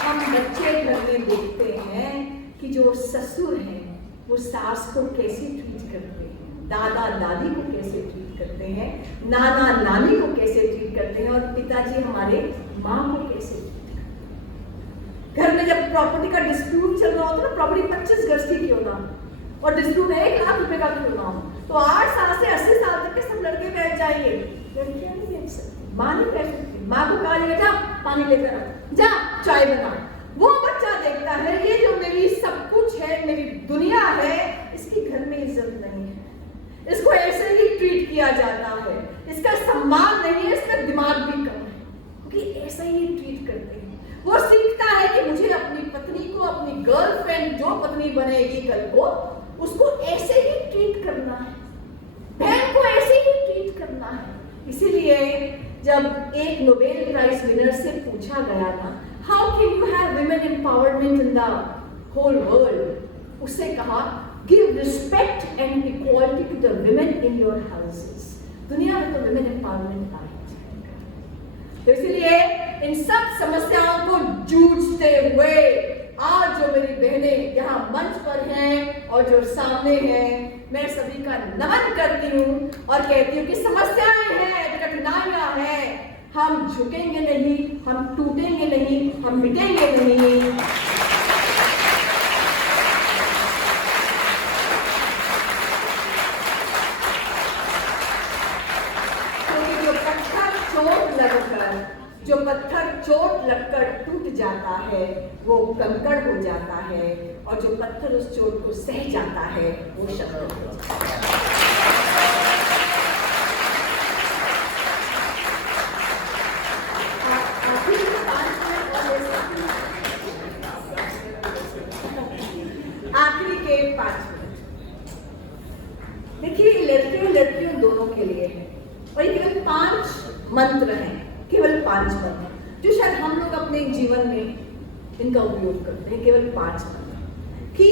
हम बच्चे घर में देखते हैं कि जो ससुर हैं वो सास को कैसे ट्रीट करते हैं, दादा दादी को कैसे ट्रीट करते हैं, नाना नानी को कैसे ट्रीट करते हैं, और पिताजी हमारे माँ को कैसे ट्रीट करते हैं। घर में जब प्रॉपर्टी का डिस्प्यूट चल रहा होता है ना, प्रॉपर्टी 25 गज की क्यों ना, और डिस्प्यूट 1 लाख रुपए का क्यों ना हो, तो 8 साल से 80 साल तक के सब लड़के बैठ जाएंगे, लड़कियां नहीं बैठ सकती, माँ नहीं बैठ सकती। माँ को कहा जाएगा जा पानी लेकर आ, जा चाय बना। वो बच्चा देखता है ये जो मेरी सब कुछ है, मेरी दुनिया है, इसकी घर में इज्जत नहीं है, इसको ऐसे ही ट्रीट किया जाता है, इसका सम्मान नहीं है, इसका दिमाग भी कम है, क्योंकि ऐसा ही ट्रीट करते हैं। वो सीखता है कि मुझे अपनी पत्नी को, अपनी गर्लफ्रेंड जो पत्नी बनेगी कल को, उसको ऐसे ही ट्रीट करना है, बहन को ऐसे ही ट्रीट करना है। इसीलिए जब एक नोबेल प्राइज विनर से पूछा गया ना, how can you have women empowerment in the whole world, उससे कहा give respect and equality to the women in your houses. दुनिया में तो विमेन एम्पावरमेंट आ है। तो इसलिए इन सब समस्याओं को जूझते हुए आज जो मेरी बहनें यहाँ मंच पर हैं और जो सामने हैं, मैं सभी का नमन करती हूँ और कहती हूँ कि समस्याएं हैं, कठिनाइयां हैं, हम झुकेंगे नहीं, हम टूटेंगे नहीं, हम मिटेंगे नहीं। क्योंकि जो पत्थर चोट लगकर टूट जाता है वो कंकड़ हो जाता है, और जो पत्थर उस चोट को सह जाता है वो शब्द हो जाता है। आखिरी के 5 मिनट देखिए, लड़के लड़कियों दोनों के लिए है, और ये केवल 5 मंत्र हैं, केवल 5 मंत्र जो शायद हम लोग अपने जीवन में इनका उपयोग करते हैं। केवल 5 मंत्र कि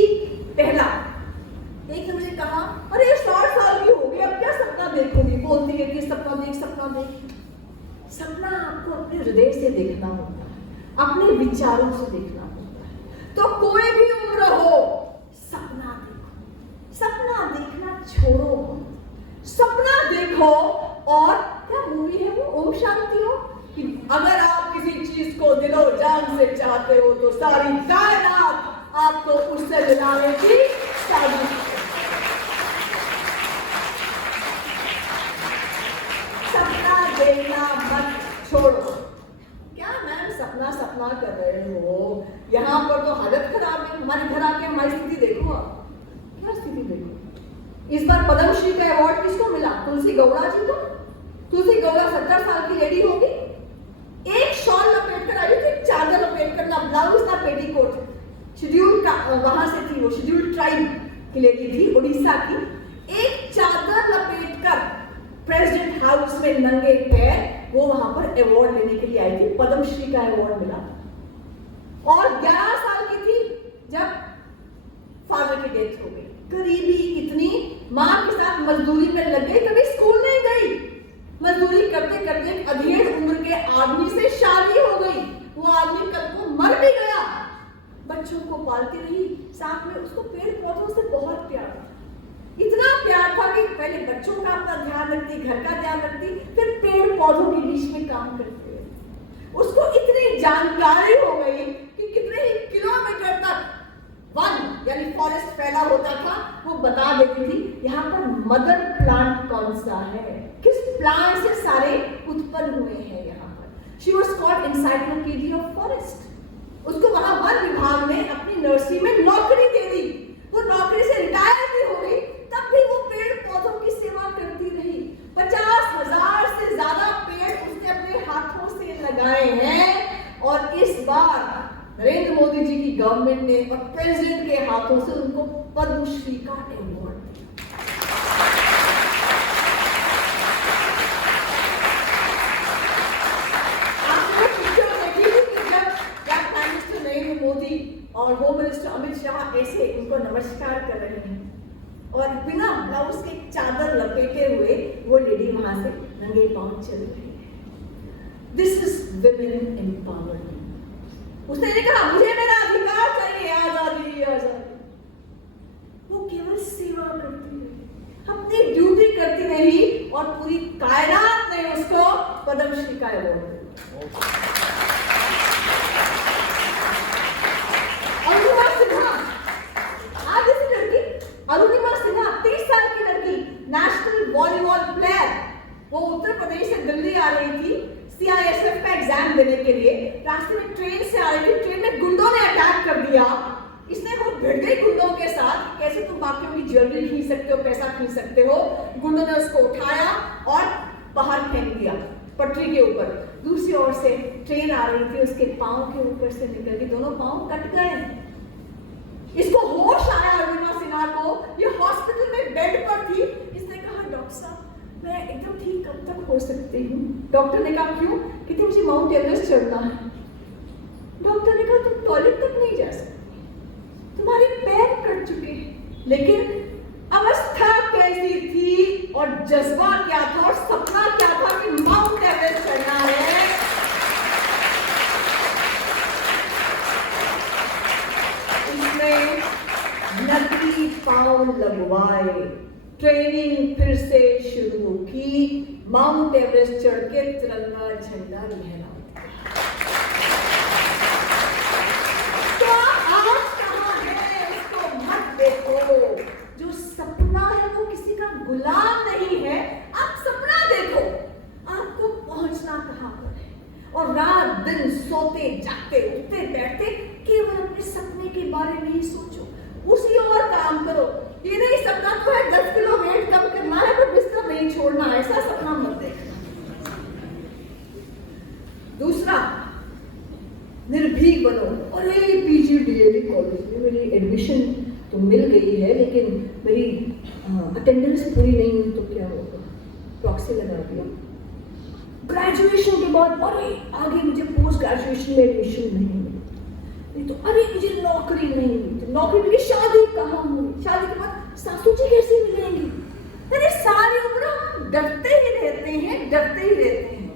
पहला, एक ने मुझे कहा अरे 60 साल की हो गई, अब क्या सपना देखोगी, बोलती है कि सपना देख सपना देख। सपना आपको अपने हृदय से देखना होता है, अपने विचारों से देखना होता है। तो कोई भी उम्र हो, सपना देखो, सपना देखना छोड़ो, सपना देखो। और क्या मूवी है वो, ओम शांति हो, कि अगर आप किसी चीज को दिलो जान से चाहते हो तो सारी कायनात आपको उससे मिलाने की साजिश। सपना देखना मत छोड़ो। क्या मैम सपना सपना कर रहे हो, यहाँ पर तो इस बार पद्मश्री का अवार्ड किसको मिला? तुलसी गौड़ा जी को। तुलसी गौड़ा 70 साल की लेडी होगी, एक शॉल लपेट कर आई थी, चादर लपेट कर, ना ब्लाउज ना पेटीकोट। शेड्यूल का वहां से थी, वो शेड्यूल ट्राइब की लेडी थी, उड़ीसा की। एक चादर लपेट कर प्रेसिडेंट हाउस में नंगे पैर वो वहां पर अवार्ड लेने के लिए आई थी, पद्मश्री का अवार्ड मिला। और 11 साल की थी जब फादर की डेथ हो गई। गरीबी इतनी, मां के साथ मजदूरी में लग गई, कभी स्कूल नहीं गई। मजदूरी करते करते अधेड़ उम्र के आदमी से शादी हो गई। वो आदमी कल को मर भी गया। बच्चों को पालती रही, साथ में उसको पेड़ पौधों से बहुत प्यार था। इतना प्यार था कि पहले बच्चों का अपना ध्यान रखती, घर का ध्यान रखती, फिर पेड़ पौधों के बीच में काम करती है। उसको इतनी जानकारी हो गई कि कितने ही किलोमीटर तक वन यानी फॉरेस्ट फैला होता था, वो बता देती थी यहाँ पर मदर प्लांट कौन सा है, किस प्लांट से सारे उत्पन्न हुए हैं यहाँ पर। She was called encyclopedia of forest. उसको वहां वन विभाग ने अपनी नर्सरी में नौकरी दे दी। वो नौकरी से रिटायर भी हो गई, तब भी वो पेड़ पौधों की सेवा करती रही। 50,000 से ज्यादा पेड़ उसने अपने हाथों से लगाए हैं। और इस बार नरेंद्र मोदी जी की गवर्नमेंट ने और प्रेसिडेंट के हाथों से उनको पद्मश्री का अवार्ड दिया। आपने पिक्चर देखी कि जब प्राइम मिनिस्टर नरेंद्र मोदी और होम मिनिस्टर अमित शाह ऐसे उनको नमस्कार कर रहे हैं और बिना ब्लाउज के चादर लपेटे हुए वो लेडी वहां से नंगे पांव चल रही है। This is women empowerment. उसने नहीं कहा मुझे मेरा अधिकार चाहिए, आजादी आजादी। वो केवल सेवा करती रही, अपनी ड्यूटी करती रही और पूरी कायनात ने उसको पद्मश्री का अवार्ड दिया। अरुणिमा सिन्हा, आज इस लड़की अरुणिमा सिन्हा 30 साल की लड़की, नेशनल वॉलीबॉल प्लेयर। वो उत्तर प्रदेश से दिल्ली आ रही थी CISF का एग्जाम देने के लिए। रास्ते में ट्रेन से आ रही थी, ट्रेन में गुंडों ने अटैक कर दिया। इसने बहुत भिड़ गई गुंडों के साथ, कैसे तुम बाकियों की ज्वेलरी खींच सकते हो, पैसा खींच सकते हो। गुंडों ने उसको उठाया और बाहर फेंक दिया पटरी के ऊपर। दूसरी ओर से ट्रेन आ रही थी, उसके पांव के ऊपर से निकल गई, दोनों पांव कट गए। इसको होश आया अरुणिमा सिन्हा को, ये हॉस्पिटल में बेड पर थी। इसने कहा डॉक्टर साहब मैं एकदम ठीक कब तक हो सकती हूँ? डॉक्टर ने कहा क्यों? कि मुझे माउंट एवरेस्ट चढ़ना है। डॉक्टर ने कहा तुम टॉयलेट तक नहीं जा सकती, तुम्हारे पैर कट चुके हैं। लेकिन अवस्था कैसी थी और जज्बा क्या था और सपना क्या था कि माउंट एवरेस्ट चढ़ना है। उसने नकली पाँव लगवाए, ट्रेनिंग फिर से शुरू की, माउंट एवरेस्ट चढ़ के तिरंगा झंडा लहराया। तो आज कहाँ है उसको मत देखो। जो सपना है वो किसी का गुलाम नहीं है। आप सपना देखो, आपको पहुंचना कहाँ पर है। और रात दिन सोते जागते उठते बैठते केवल अपने सपने के बारे में ही सोचो, उसी और काम करो। ये नहीं सपना तो है 10 किलो वेट कम करना है पर बिस्तर नहीं छोड़ना, ऐसा सपना मत देखना। दूसरा, निर्भीक बनो। अरे PGDLE कॉलेज में मेरी एडमिशन तो मिल गई है, लेकिन मेरी अटेंडेंस पूरी नहीं हुई तो क्या होगा? प्रॉक्सी लगा दिया। ग्रेजुएशन के बाद अरे आगे मुझे पोस्ट ग्रेजुएशन में एडमिशन नहीं मिली, नहीं तो अरे मुझे नौकरी नहीं मिली, नौकरी मिली, शादी कहाँ हुई, शादी के बाद सासू जी कैसे मिलेंगी? अरे सारी उम्र हम डरते ही रहते हैं, डरते ही रहते हैं।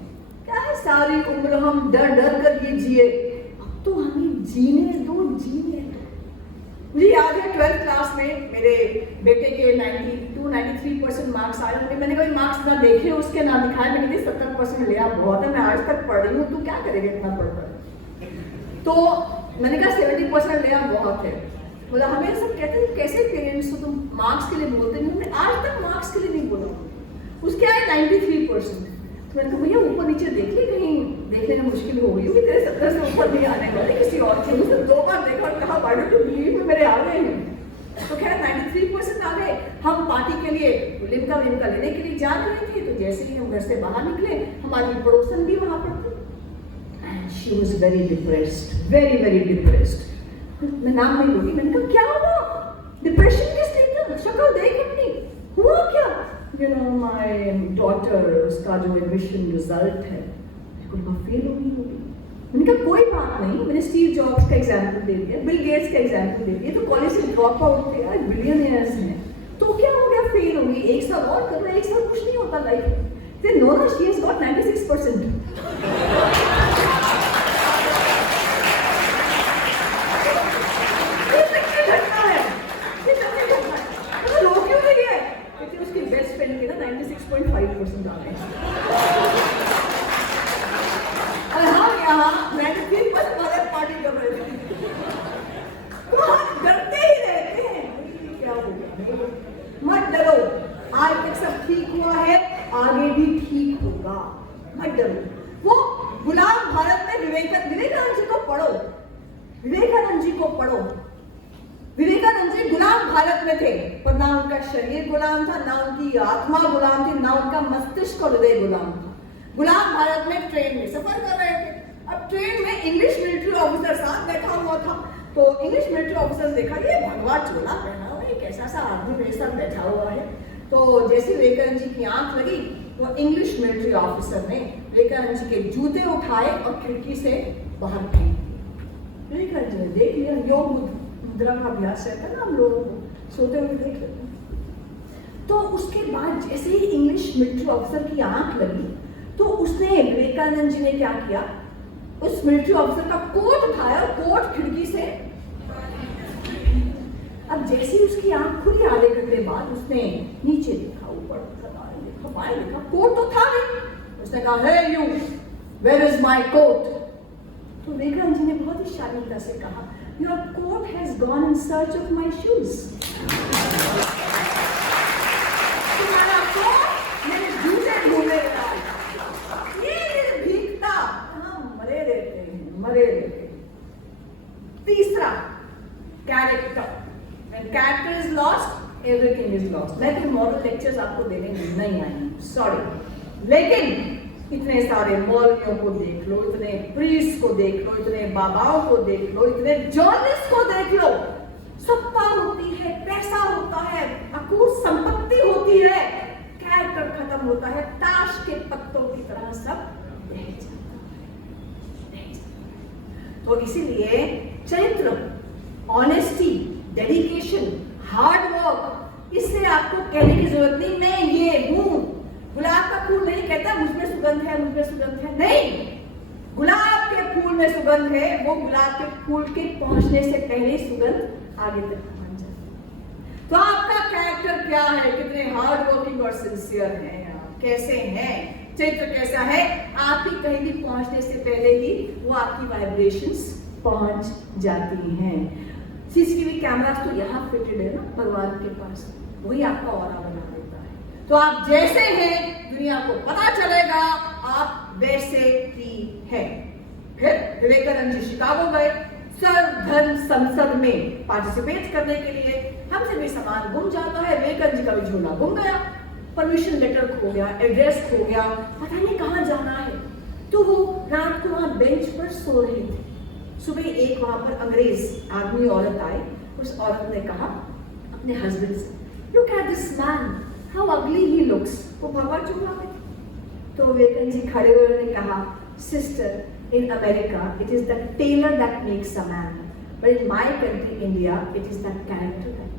क्या है सारी उम्र हम डर डर कर ये जिए, अब तो हमें जीने दो, जीने दो। मुझे याद है 12th क्लास में मेरे बेटे के 92-93% मार्क्स आए। मैंने कभी मार्क्स ना देखे उसके ना दिखाए, मैंने कहा 70% लिया बहुत है, मैं आज तक पढ़ रही हूँ, तू क्या करेगा इतना पढ़कर? तो मैंने कहा 70% लिया बहुत है। बोला हमें सब कहते हैं कैसे पेरेंट्स हो तुम मार्क्स के लिए बोलते नहीं, हमने आज तक मार्क्स के लिए नहीं बोला। उसके आए 93%। तो मैंने कहा भैया ऊपर नीचे देख ली, कहीं देखने में मुश्किल हो गई होगी, तेरे 70 से ऊपर नहीं आने वाले किसी और के। उसने 2 बार देखा और कहा why don't you believe me, मेरे आ गए हैं। तो खैर 93% आ गए। हम पार्टी के लिए लिमका विमका लेने के लिए जा रहे थे, तो जैसे ही हम घर से बाहर निकले, हमारी पड़ोसन भी वहां पर थी। And she was very depressed, very very depressed. मैं नाम नहीं लूंगी, मैंने कहा क्या हुआ, डिप्रेशन किस लिए था, शक्ल देख अपनी, हुआ क्या? यू नो माय डॉटर, उसका जो एडमिशन रिजल्ट है बिल्कुल फेल हो गई होगी। मैंने कहा कोई बात नहीं, मैंने स्टीव जॉब्स का एग्जाम्पल दे दिया, बिल गेट्स का एग्जाम्पल दे दिया, तो कॉलेज से ड्रॉप आउट थे, आज बिलियनियर्स हैं, तो क्या हो गया, फेल हो गई, एक साल और करना, एक साल कुछ नहीं होता लाइफ में। They know that she has got 96%. ये सच्ची घटना है, ये सच्ची घटना है। मतलब लोग क्यों नहीं है? क्योंकि उसकी बेस्ट फ्रेंड के ना 96.5% आ गए। और हम यहाँ 93% वाले पार्टी कर रहे थे। तो हम डरते ही रहते हैं, क्या हो गया? मत डरो, आज तक सब ठीक हुआ है, आगे भी ठीक होगा, मत डरो। वो गुलाम भारत में विवेकानंद जी को पढ़ो, विवेकानंद जी को पढ़ो। विवेकानंद जी गुलाम भारत में थे, पर ना उनका शरीर गुलाम था, ना उनकी आत्मा गुलाम थी, ना उनका मस्तिष्क और हृदय गुलाम था। गुलाम भारत में ट्रेन में सफर कर रहे थे। अब ट्रेन में इंग्लिश मिलिट्री ऑफिसर साथ बैठा हुआ था, तो इंग्लिश मिलिट्री ऑफिसर ने देखा ये भगवा चोला पहना हुआ है, कैसा सा आदमी मेरे साथ बैठा हुआ है। तो जैसे विवेकानंद जी की आंख लगी, तो इंग्लिश मिलिट्री ऑफिसर ने विवेकानंद जी के जूते उठाए और खिड़की से बाहर फेंक दिए। विवेकानंद जी ने देख लिया, योग मुद्रा का अभ्यास रहता है ना, हम लोगों को सोते हुए देख लेते हैं। तो उसके बाद जैसे ही इंग्लिश मिलिट्री ऑफिसर की आंख लगी, तो उसने, विवेकानंद जी ने क्या किया, उस मिलिट्री ऑफिसर का कोट उठाया और कोट खिड़की से, अब जैसे ही उसकी आंख खुली आधे घंटे बाद, उसने नीचे देखा, ऊपर देखा, बाएं देखा, कोट तो था नहीं। उसने कहा, hey you, where is my coat? तो विवेकानंद जी ने बहुत ही शालीनता से कहा, your coat has gone in search of my shoes. तुम्हारा कोट मेरे जूते ढूंढे रहा है, ये भीगता, हम मरे रहते हैं, मरे रहते हैं। तीसरा, character. Character is lost, everything is lost. मैं कोई मॉरल लेक्चर्स आपको देने नहीं आई, सॉरी। लेकिन इतने सारे मौलवियों को देख लो, इतने प्रीस्ट को देख लो, इतने बाबाओं को देख लो, इतने जर्नलिस्ट को देख लो, सत्ता होती है, पैसा होता है, अकूत संपत्ति होती है, कैरेक्टर खत्म होता है, ताश के पत्तों की तरह सब रह जाता है। तो इसीलिए चरित्र, ऑनेस्टी, डेडिकेशन, हार्ड वर्क, इससे आपको कहने की जरूरत नहीं मैं ये हूं। गुलाब का फूल नहीं कहता मुझमें सुगंध है, मुझमें सुगंध है, नहीं। गुलाब के फूल में सुगंध है, वो गुलाब के फूल के पहुंचने से पहले सुगंध आगे तक पहुंच जाती है। तो आपका कैरेक्टर क्या है, कितने हार्ड वर्किंग और सिंसियर हैं आप, कैसे हैं, चरित्र कैसा है, आप ही कहीं भी पहुंचने से पहले ही वो आपकी वाइब्रेशंस पहुंच जाती हैं। सीसीटीवी कैमरा तो यहाँ फिटेड है ना भगवान के पास, वही आपका ऑरा बना देता है। तो आप जैसे हैं दुनिया को पता चलेगा आप वैसे ही हैं। फिर विवेकानंद जी शिकागो गए सर्वधर्म संसद में पार्टिसिपेट करने के लिए। हमसे भी सामान गुम जाता है, विवेकानंद जी का भी झोला गुम गया, परमिशन लेटर खो गया, एड्रेस खो गया, पता नहीं कहाँ जाना है। तो वो रात को वहां बेंच पर सो रहे थे। सुबह एक वहां पर अंग्रेज आदमी औरत आई, उस औरत ने कहा अपने हस्बैंड से, look at this man, how अगली ही लुक्स। वो भगवा चूल्हा में थे। तो विवेकानंद जी खड़े हुए उन्होंने कहा, sister, in America it is the tailor that makes a man, but in my country India it is the character that.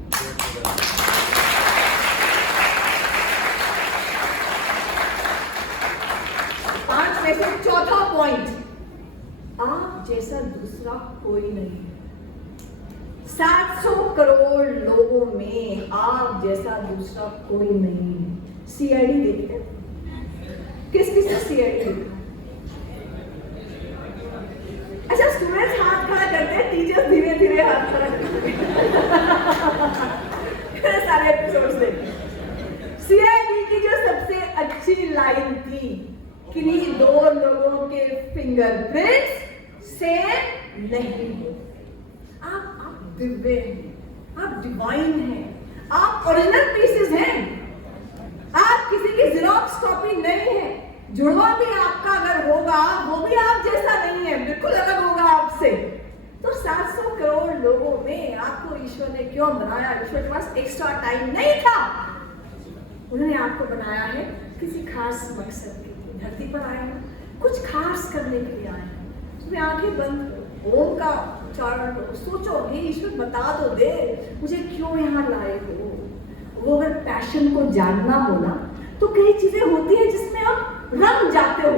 पांच में से चौथा पॉइंट, आप जैसा दूसरा कोई नहीं। 700 करोड़ लोगों में आप जैसा दूसरा कोई नहीं है। सीआईडी देखते हैं, किस किस ने सीआईडी देखा? अच्छा, स्टूडेंट्स हाथ खड़ा करते हैं, टीचर्स धीरे धीरे हाथ खड़ा करते हैं। सारे एपिसोड्स देखें। सीआईडी की जो सबसे अच्छी लाइन थी, किन्हीं दो लोगों के फिंगरप्रिंट्स सेम नहीं हो। आप दिव्य हैं, आप डिवाइन हैं, आप ओरिजिनल पीसेस हैं, आप किसी की जेरॉक्स कॉपी नहीं है। जुड़वा भी आपका अगर होगा वो भी आप जैसा नहीं है, बिल्कुल अलग होगा आपसे। तो 700 करोड़ लोगों में आपको ईश्वर ने क्यों बनाया? ईश्वर के पास एक्स्ट्रा टाइम नहीं था, उन्होंने आपको बनाया है किसी खास मकसद के लिए। धरती पर आए हैं, कुछ खास करने के लिए आए हैं। तुम्हें आंखें बंद ओम का उच्चारण करो, सोचो हे ईश्वर बता दो दे मुझे क्यों यहाँ लाए हो। वो अगर पैशन को जानना हो ना तो कई चीजें होती है जिसमें आप रंग जाते हो,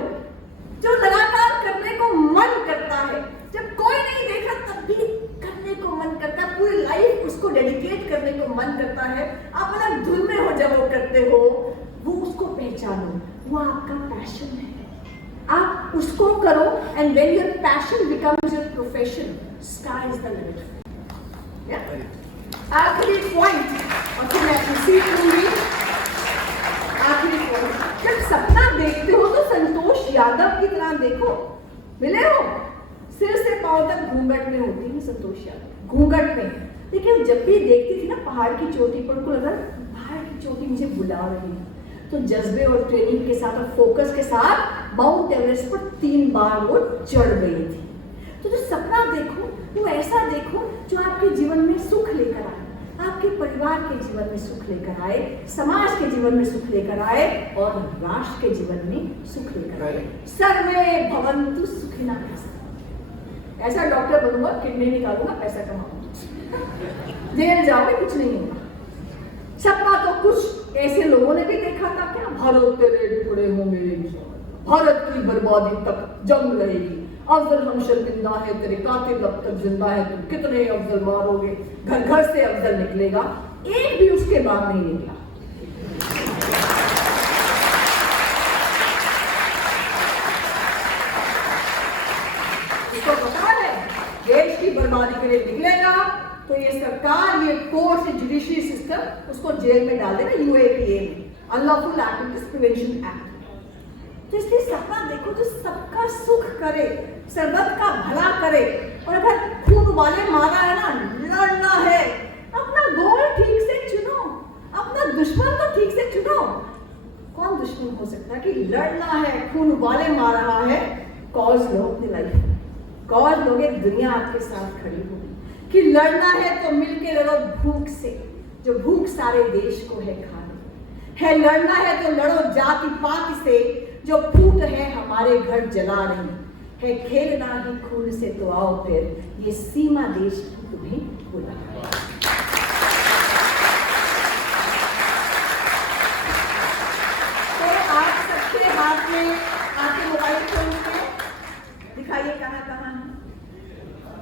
जो लगातार करने को मन करता है। जब कोई नहीं देखा तब भी करने को मन करता है, पूरी लाइफ उसको डेडिकेट करने को मन करता है। आप अलग धुन में हो जब वो करते हो, वो उसको पहचानो, वो आपका पैशन है, आप उसको करो। And when your passion becomes your profession, sky is the limit. आखिरी पॉइंट, और फिर मैं इसी दूंगी। आखिरी पॉइंट, जब सपना देखते हो तो संतोष यादव की तरह देखो। मिले हो, सिर से पांव तक घूंघट में होती है संतोष यादव, घूंघट में। लेकिन जब भी देखती थी ना पहाड़ की चोटी पर, उनको लगा पहाड़ की चोटी मुझे बुला रही है, तो जज्बे और ट्रेनिंग के साथ और फोकस के साथ माउंट एवरेस्ट पर 3 बार वो चढ़ गई थी। तो जो सपना देखो वो ऐसा देखो जो आपके जीवन में सुख लेकर आए, आपके परिवार के जीवन में सुख लेकर आए, समाज के जीवन में सुख लेकर आए और राष्ट्र के जीवन में सुख लेकर आए। सर्वे भवन्तु सुखिनः। ऐसा डॉक्टर बनूंगा, किडनी निकालूंगा, पैसा कमाऊंगा, जेल जाओगे कुछ नहीं होगा। सपना तो कुछ ऐसे लोगों ने भी देखा था, क्या भारत तेरे टुकड़े होंगे, भारत की बर्बादी तक जंग रहेगी, अफजल हम शर्मिंदा है, तेरे कातिल अब तक जिंदा है, तुम कितने अफजल मारोगे, घर घर से अफजल निकलेगा। एक भी उसके बाद नहीं निकला। उसको पता है देश की बर्बादी के लिए निकलेगा तो ये सरकार, ये कोर्ट, जुडिशरी सिस्टम उसको जेल में डाल देगा, यूएपीए में, अनलॉफुल एक्टिविटीज प्रिवेंशन एक्ट। तो इसलिए सपना देखो जो सबका सुख करे, सर्वत का भला करे। और अगर खून वाले मारा है ना, लड़ना है, अपना गोल ठीक से चुनो, अपना दुश्मन तो ठीक से चुनो। कौन दुश्मन हो सकता है कि लड़ना है, खून वाले मार रहा है, कॉज लो अपनी लाइफ में, कॉज लोगे, दुनिया आपके साथ खड़ी होगी। कि लड़ना है तो मिलके लड़ो भूख से, जो भूख सारे देश को है खाने है। लड़ना है तो लड़ो जाति पाति से, जो फूट है हमारे घर जला रही है। खेलना ही खून से तो आओ फिर ये सीमा देश की तुम्हें बुला। तो आप सबके हाथ में आपके मोबाइल फोन पे दिखाइए कहाँ कहाँ है।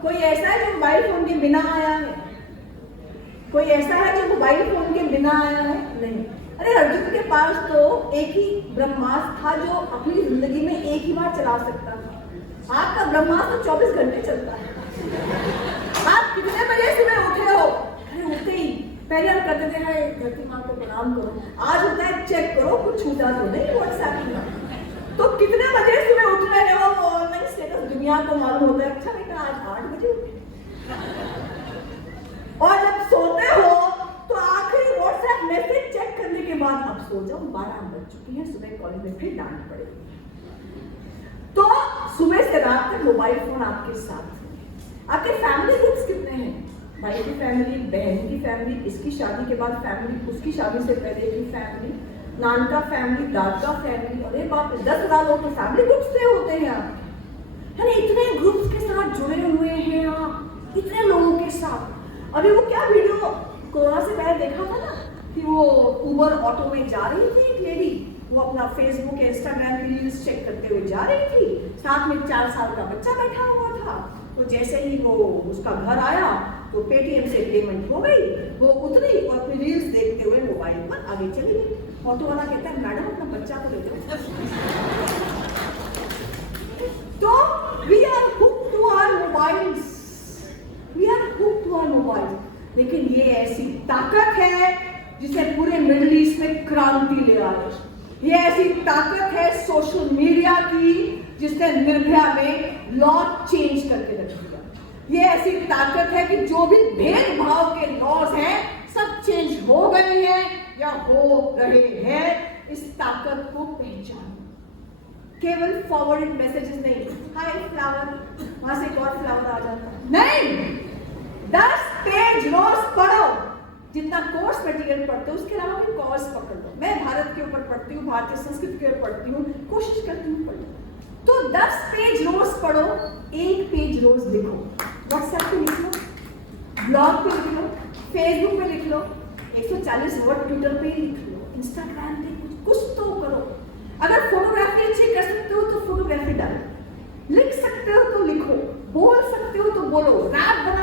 कोई ऐसा है जो मोबाइल फोन के बिना आया है? कोई ऐसा है जो मोबाइल फोन के बिना आया है? नहीं। अरे अर्जुन के पास तो एक ही ब्रह्मास्त्र था जो अपनी जिंदगी में एक ही बार चला सकता था। आपका ब्रह्मास्त्र तो 24 घंटे चलता है। आप कितने बजे सुबह उठे हो? अरे उठते ही पहले हम करते थे हाय धरती माँ को प्रणाम करो, आज होता है चेक करो कुछ छूटा तो नहीं व्हाट्सएप में। तो कितने बजे सुबह उठ रहे हो? ऑनलाइन स्टेटस दुनिया को मालूम होता है, अच्छा बेटा आज 8 बजे उठे। और जब सोते हो तो आखिरी व्हाट्सएप मैसेज चेक करने के बाद अब सो जाओ, 12 बज चुकी है, सुबह कॉलेज में फिर डांट पड़ेगी। तो सुबह से रात तक मोबाइल फोन आपके साथ। आपके फैमिली ग्रुप्स कितने हैं? भाई की फैमिली, बहन की फैमिली, इसकी शादी के बाद फैमिली, उसकी शादी से पहले की फैमिली, नान का फैमिली, दाद का फैमिली। अरे बाप रे, 10,000 लोग तो फैमिली ग्रुप्स से होते हैं आप। यानी इतने ग्रुप्स के साथ जुड़े हुए हैं आप, इतने लोगों के साथ। अभी वो क्या वीडियो कोरोना से पहले देखा था ना कि वो उबर ऑटो में जा रही थी एक लेडी, वो अपना फेसबुक इंस्टाग्राम की रील्स चेक करते हुए जा रही थी, साथ में 4 साल का बच्चा बैठा हुआ था। तो जैसे ही वो उसका घर आया तो पेटीएम से पेमेंट हो गई, वो उतरी और अपनी रील्स देखते हुए मोबाइल पर आगे चली गई। ऑटो वाला कहता है मैडम अपना बच्चा को लेते हो। तो we are hooked to our mobiles, we are hooked to our mobiles. लेकिन ये ऐसी ताकत है जिसे पूरे मिडिल ईस्ट में क्रांति ले आ रही। ये ऐसी ताकत है सोशल मीडिया की जिसने निर्भया में लॉ चेंज करके रख दिया। ये ऐसी ताकत है कि जो भी भेदभाव के लॉज हैं सब चेंज हो गए हैं या हो रहे हैं। इस ताकत को पहचानो। केवल फॉरवर्डेड मैसेजेस नहीं, हाय फ्लावर, वहां से एक और फ्लावर आ जाता है, नहीं। 10 पेज रोज पढ़ो, जितना कोर्स मटेरियल पढ़ते हो उसके अलावा भी कोर्स पकड़ लो। मैं भारत के ऊपर पढ़ती हूँ, भारतीय संस्कृति के ऊपर पढ़ती हूँ, कोशिश करती हूँ पढ़ो। तो 10 पेज रोज पढ़ो, 1 पेज रोज लिखो। व्हाट्सएप पे लिख लो, ब्लॉग पे लिख लो, फेसबुक पे लिख लो, 140 वर्ड ट्विटर पे लिख लो, इंस्टाग्राम पे कुछ तो करो। अगर फोटोग्राफी अच्छी कर सकते हो तो फोटोग्राफी डालो, लिख सकते हो तो लिखो, बोल सकते हो तो बोलो, रैप बना